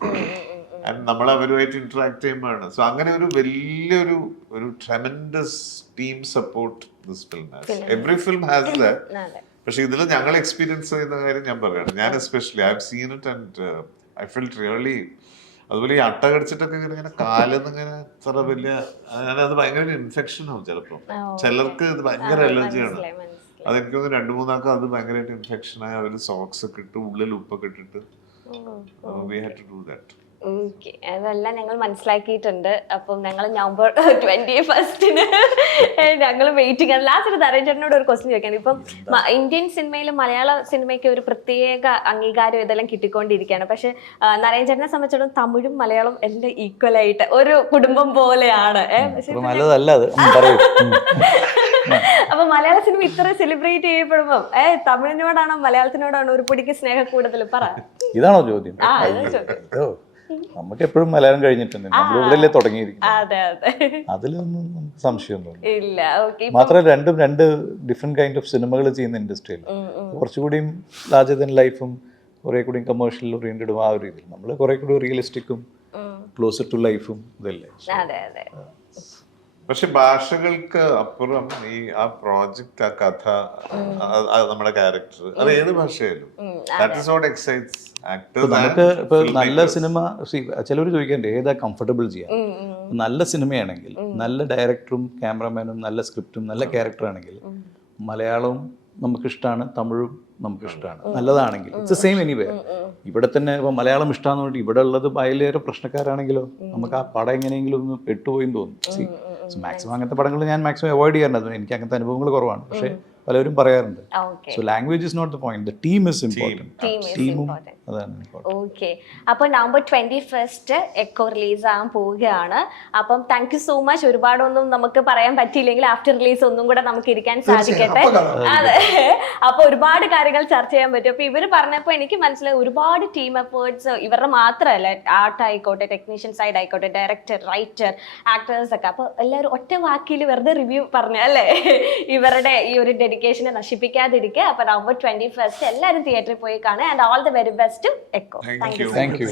ആൻഡ് നമ്മൾ അവരുമായിട്ട് ഇന്ററാക്ട് ചെയ്യുമ്പോഴാണ്. സോ അങ്ങനെ ഒരു വലിയൊരു tremendous team support this film has. Every film has that. പക്ഷെ ഇതിൽ ഞങ്ങൾ എക്സ്പീരിയൻസ് ചെയ്യുന്ന കാര്യം ഞാൻ പറയാണ്. ഞാൻ especially I have seen it and I felt really. അതുപോലെ ഈ അട്ട കടിച്ചിട്ടൊക്കെ ഇങ്ങനെ കാലെന്ന് ഇങ്ങനെ ഇത്ര വലിയ അത് ഭയങ്കര ഇൻഫെക്ഷൻ ആവും ചിലപ്പോൾ. ചിലർക്ക് ഇത് ഭയങ്കര അലർജിയാണ്. അതെനിക്ക് തോന്നുന്നു 2-3 അത് ഭയങ്കരമായിട്ട് ഇൻഫെക്ഷൻ ആയി അവര് സോക്സ് ഒക്കെ ഇട്ട് ഉള്ളിൽ ഉപ്പൊക്കെ ഇട്ടിട്ട് we had to do that. Okay, അതെല്ലാം ഞങ്ങൾ മനസ്സിലാക്കിയിട്ടുണ്ട്. അപ്പം ഞങ്ങൾ നവംബർ 21 ഞങ്ങൾ വെയിറ്റിംഗ് ആണ്. ലാസ്റ്റ് നരേന്ദ്രനോട് ഒരു ക്വസ്റ്റ്യൻ ചോദിക്കാൻ. ഇപ്പം ഇന്ത്യൻ സിനിമയിൽ മലയാള സിനിമയ്ക്ക് ഒരു പ്രത്യേക അംഗീകാരം ഇതെല്ലാം കിട്ടിക്കൊണ്ടിരിക്കുകയാണ്. പക്ഷെ നരേന്ദ്രനെ സംബന്ധിച്ചിടത്തോളം തമിഴും മലയാളം എല്ലാം ഈക്വൽ ആയിട്ട് ഒരു കുടുംബം പോലെയാണ്. അപ്പൊ മലയാള സിനിമ ഇത്ര സെലിബ്രേറ്റ് ചെയ്യപ്പെടുമ്പോ തമിഴിനോടാണോ മലയാളത്തിനോടാണോ ഒരു പൊടിക്ക് സ്നേഹം കൂടുതൽ? പറ. ഇതാണോ ചോദ്യം? നമുക്ക് എപ്പോഴും മലയാളം കഴിഞ്ഞിട്ടുണ്ട്, നമ്മളിവിടെ തുടങ്ങിയിരിക്കുന്നത്. അതിലൊന്നും നമുക്ക് സംശയമൊന്നും ഇല്ല. മാത്രമല്ല രണ്ട് ഡിഫറെന്റ് കൈൻഡ് ഓഫ് സിനിമകൾ ചെയ്യുന്ന ഇൻഡസ്ട്രിയിൽ കുറച്ചുകൂടിയും ലാർജർ ദാൻ ലൈഫും കുറെ കൂടി കമേഴ്ഷ്യൽ ഓറിയന്റഡും ആ ഒരു രീതിയിൽ നമ്മൾ കുറെ കൂടി റിയലിസ്റ്റിക്കും ക്ലോസർ ടു ലൈഫും ഇതല്ലേ. പക്ഷെ ഭാഷകൾക്ക് അപ്പുറം ഈ ആ പ്രോജക്റ്റ്, ആ കഥ, നമ്മുടെ ക്യാരക്ടർ, അത് ഏത് ഭാഷയായാലും that is what excites actors. നമുക്ക് ഇപ്പൊ നല്ല സിനിമ ചിലവർ ചോദിക്കണ്ടേ ഏതാ കംഫർട്ടബിൾ ചെയ്യാൻ. നല്ല സിനിമയാണെങ്കിൽ നല്ല ഡയറക്ടറും ക്യാമറമാനും നല്ല സ്ക്രിപ്റ്റും നല്ല ക്യാരക്ടർ ആണെങ്കിൽ മലയാളവും നമുക്കിഷ്ടമാണ്, തമിഴും നമുക്കിഷ്ടമാണ്. നല്ലതാണെങ്കിൽ ഇറ്റ്സ് സെയിം എനിവേ. ഇവിടെ തന്നെ ഇപ്പൊ മലയാളം ഇഷ്ടമാണെന്ന് പറഞ്ഞിട്ട് ഇവിടെ ഉള്ളത് അതിലേറെ പ്രശ്നക്കാരാണെങ്കിലോ നമുക്ക് ആ പടം എങ്ങനെയെങ്കിലും ഒന്ന് പെട്ടുപോയെന്ന് തോന്നും. മാക്സിമം അങ്ങനത്തെ പടങ്ങൾ ഞാൻ മാക്സിമം അവോയ്ഡ് ചെയ്യാറുണ്ട്. എനിക്ക് അങ്ങനത്തെ അനുഭവങ്ങൾ കുറവാണ്. പക്ഷേ പലരും പറയാറുണ്ട്. So language is not the point, the team is important. ടീമും അതാണ് ഇമ്പോർട്ടന്റ്. ഓക്കെ, അപ്പോൾ നവംബർ 21 എക്കോ റിലീസ് ആകാൻ പോവുകയാണ്. അപ്പം താങ്ക് യു സോ മച്ച്. ഒരുപാടൊന്നും നമുക്ക് പറയാൻ പറ്റിയില്ലെങ്കിൽ ആഫ്റ്റർ റിലീസ് ഒന്നും കൂടെ നമുക്ക് ഇരിക്കാൻ സാധിക്കട്ടെ. അതെ, അപ്പൊ ഒരുപാട് കാര്യങ്ങൾ ചർച്ച ചെയ്യാൻ പറ്റും. അപ്പൊ ഇവര് പറഞ്ഞപ്പോ എനിക്ക് മനസ്സിലായി ഒരുപാട് ടീം എഫേർട്സ് ഇവരുടെ മാത്രമല്ല, ആർട്ട് ആയിക്കോട്ടെ, ടെക്നീഷ്യൻ സൈഡ് ആയിക്കോട്ടെ, ഡയറക്ടർ, റൈറ്റർ, ആക്ടേഴ്സ് ഒക്കെ. അപ്പൊ എല്ലാവരും ഒറ്റ വാക്കിൽ വെറുതെ റിവ്യൂ പറഞ്ഞല്ലേ ഇവരുടെ ഈ ഒരു ഡെഡിക്കേഷനെ നശിപ്പിക്കാതിരിക്കുക. അപ്പൊ നവംബർ 21 എല്ലാവരും തിയേറ്ററിൽ പോയി കാണുക. And all the very best to Eko. Thank U.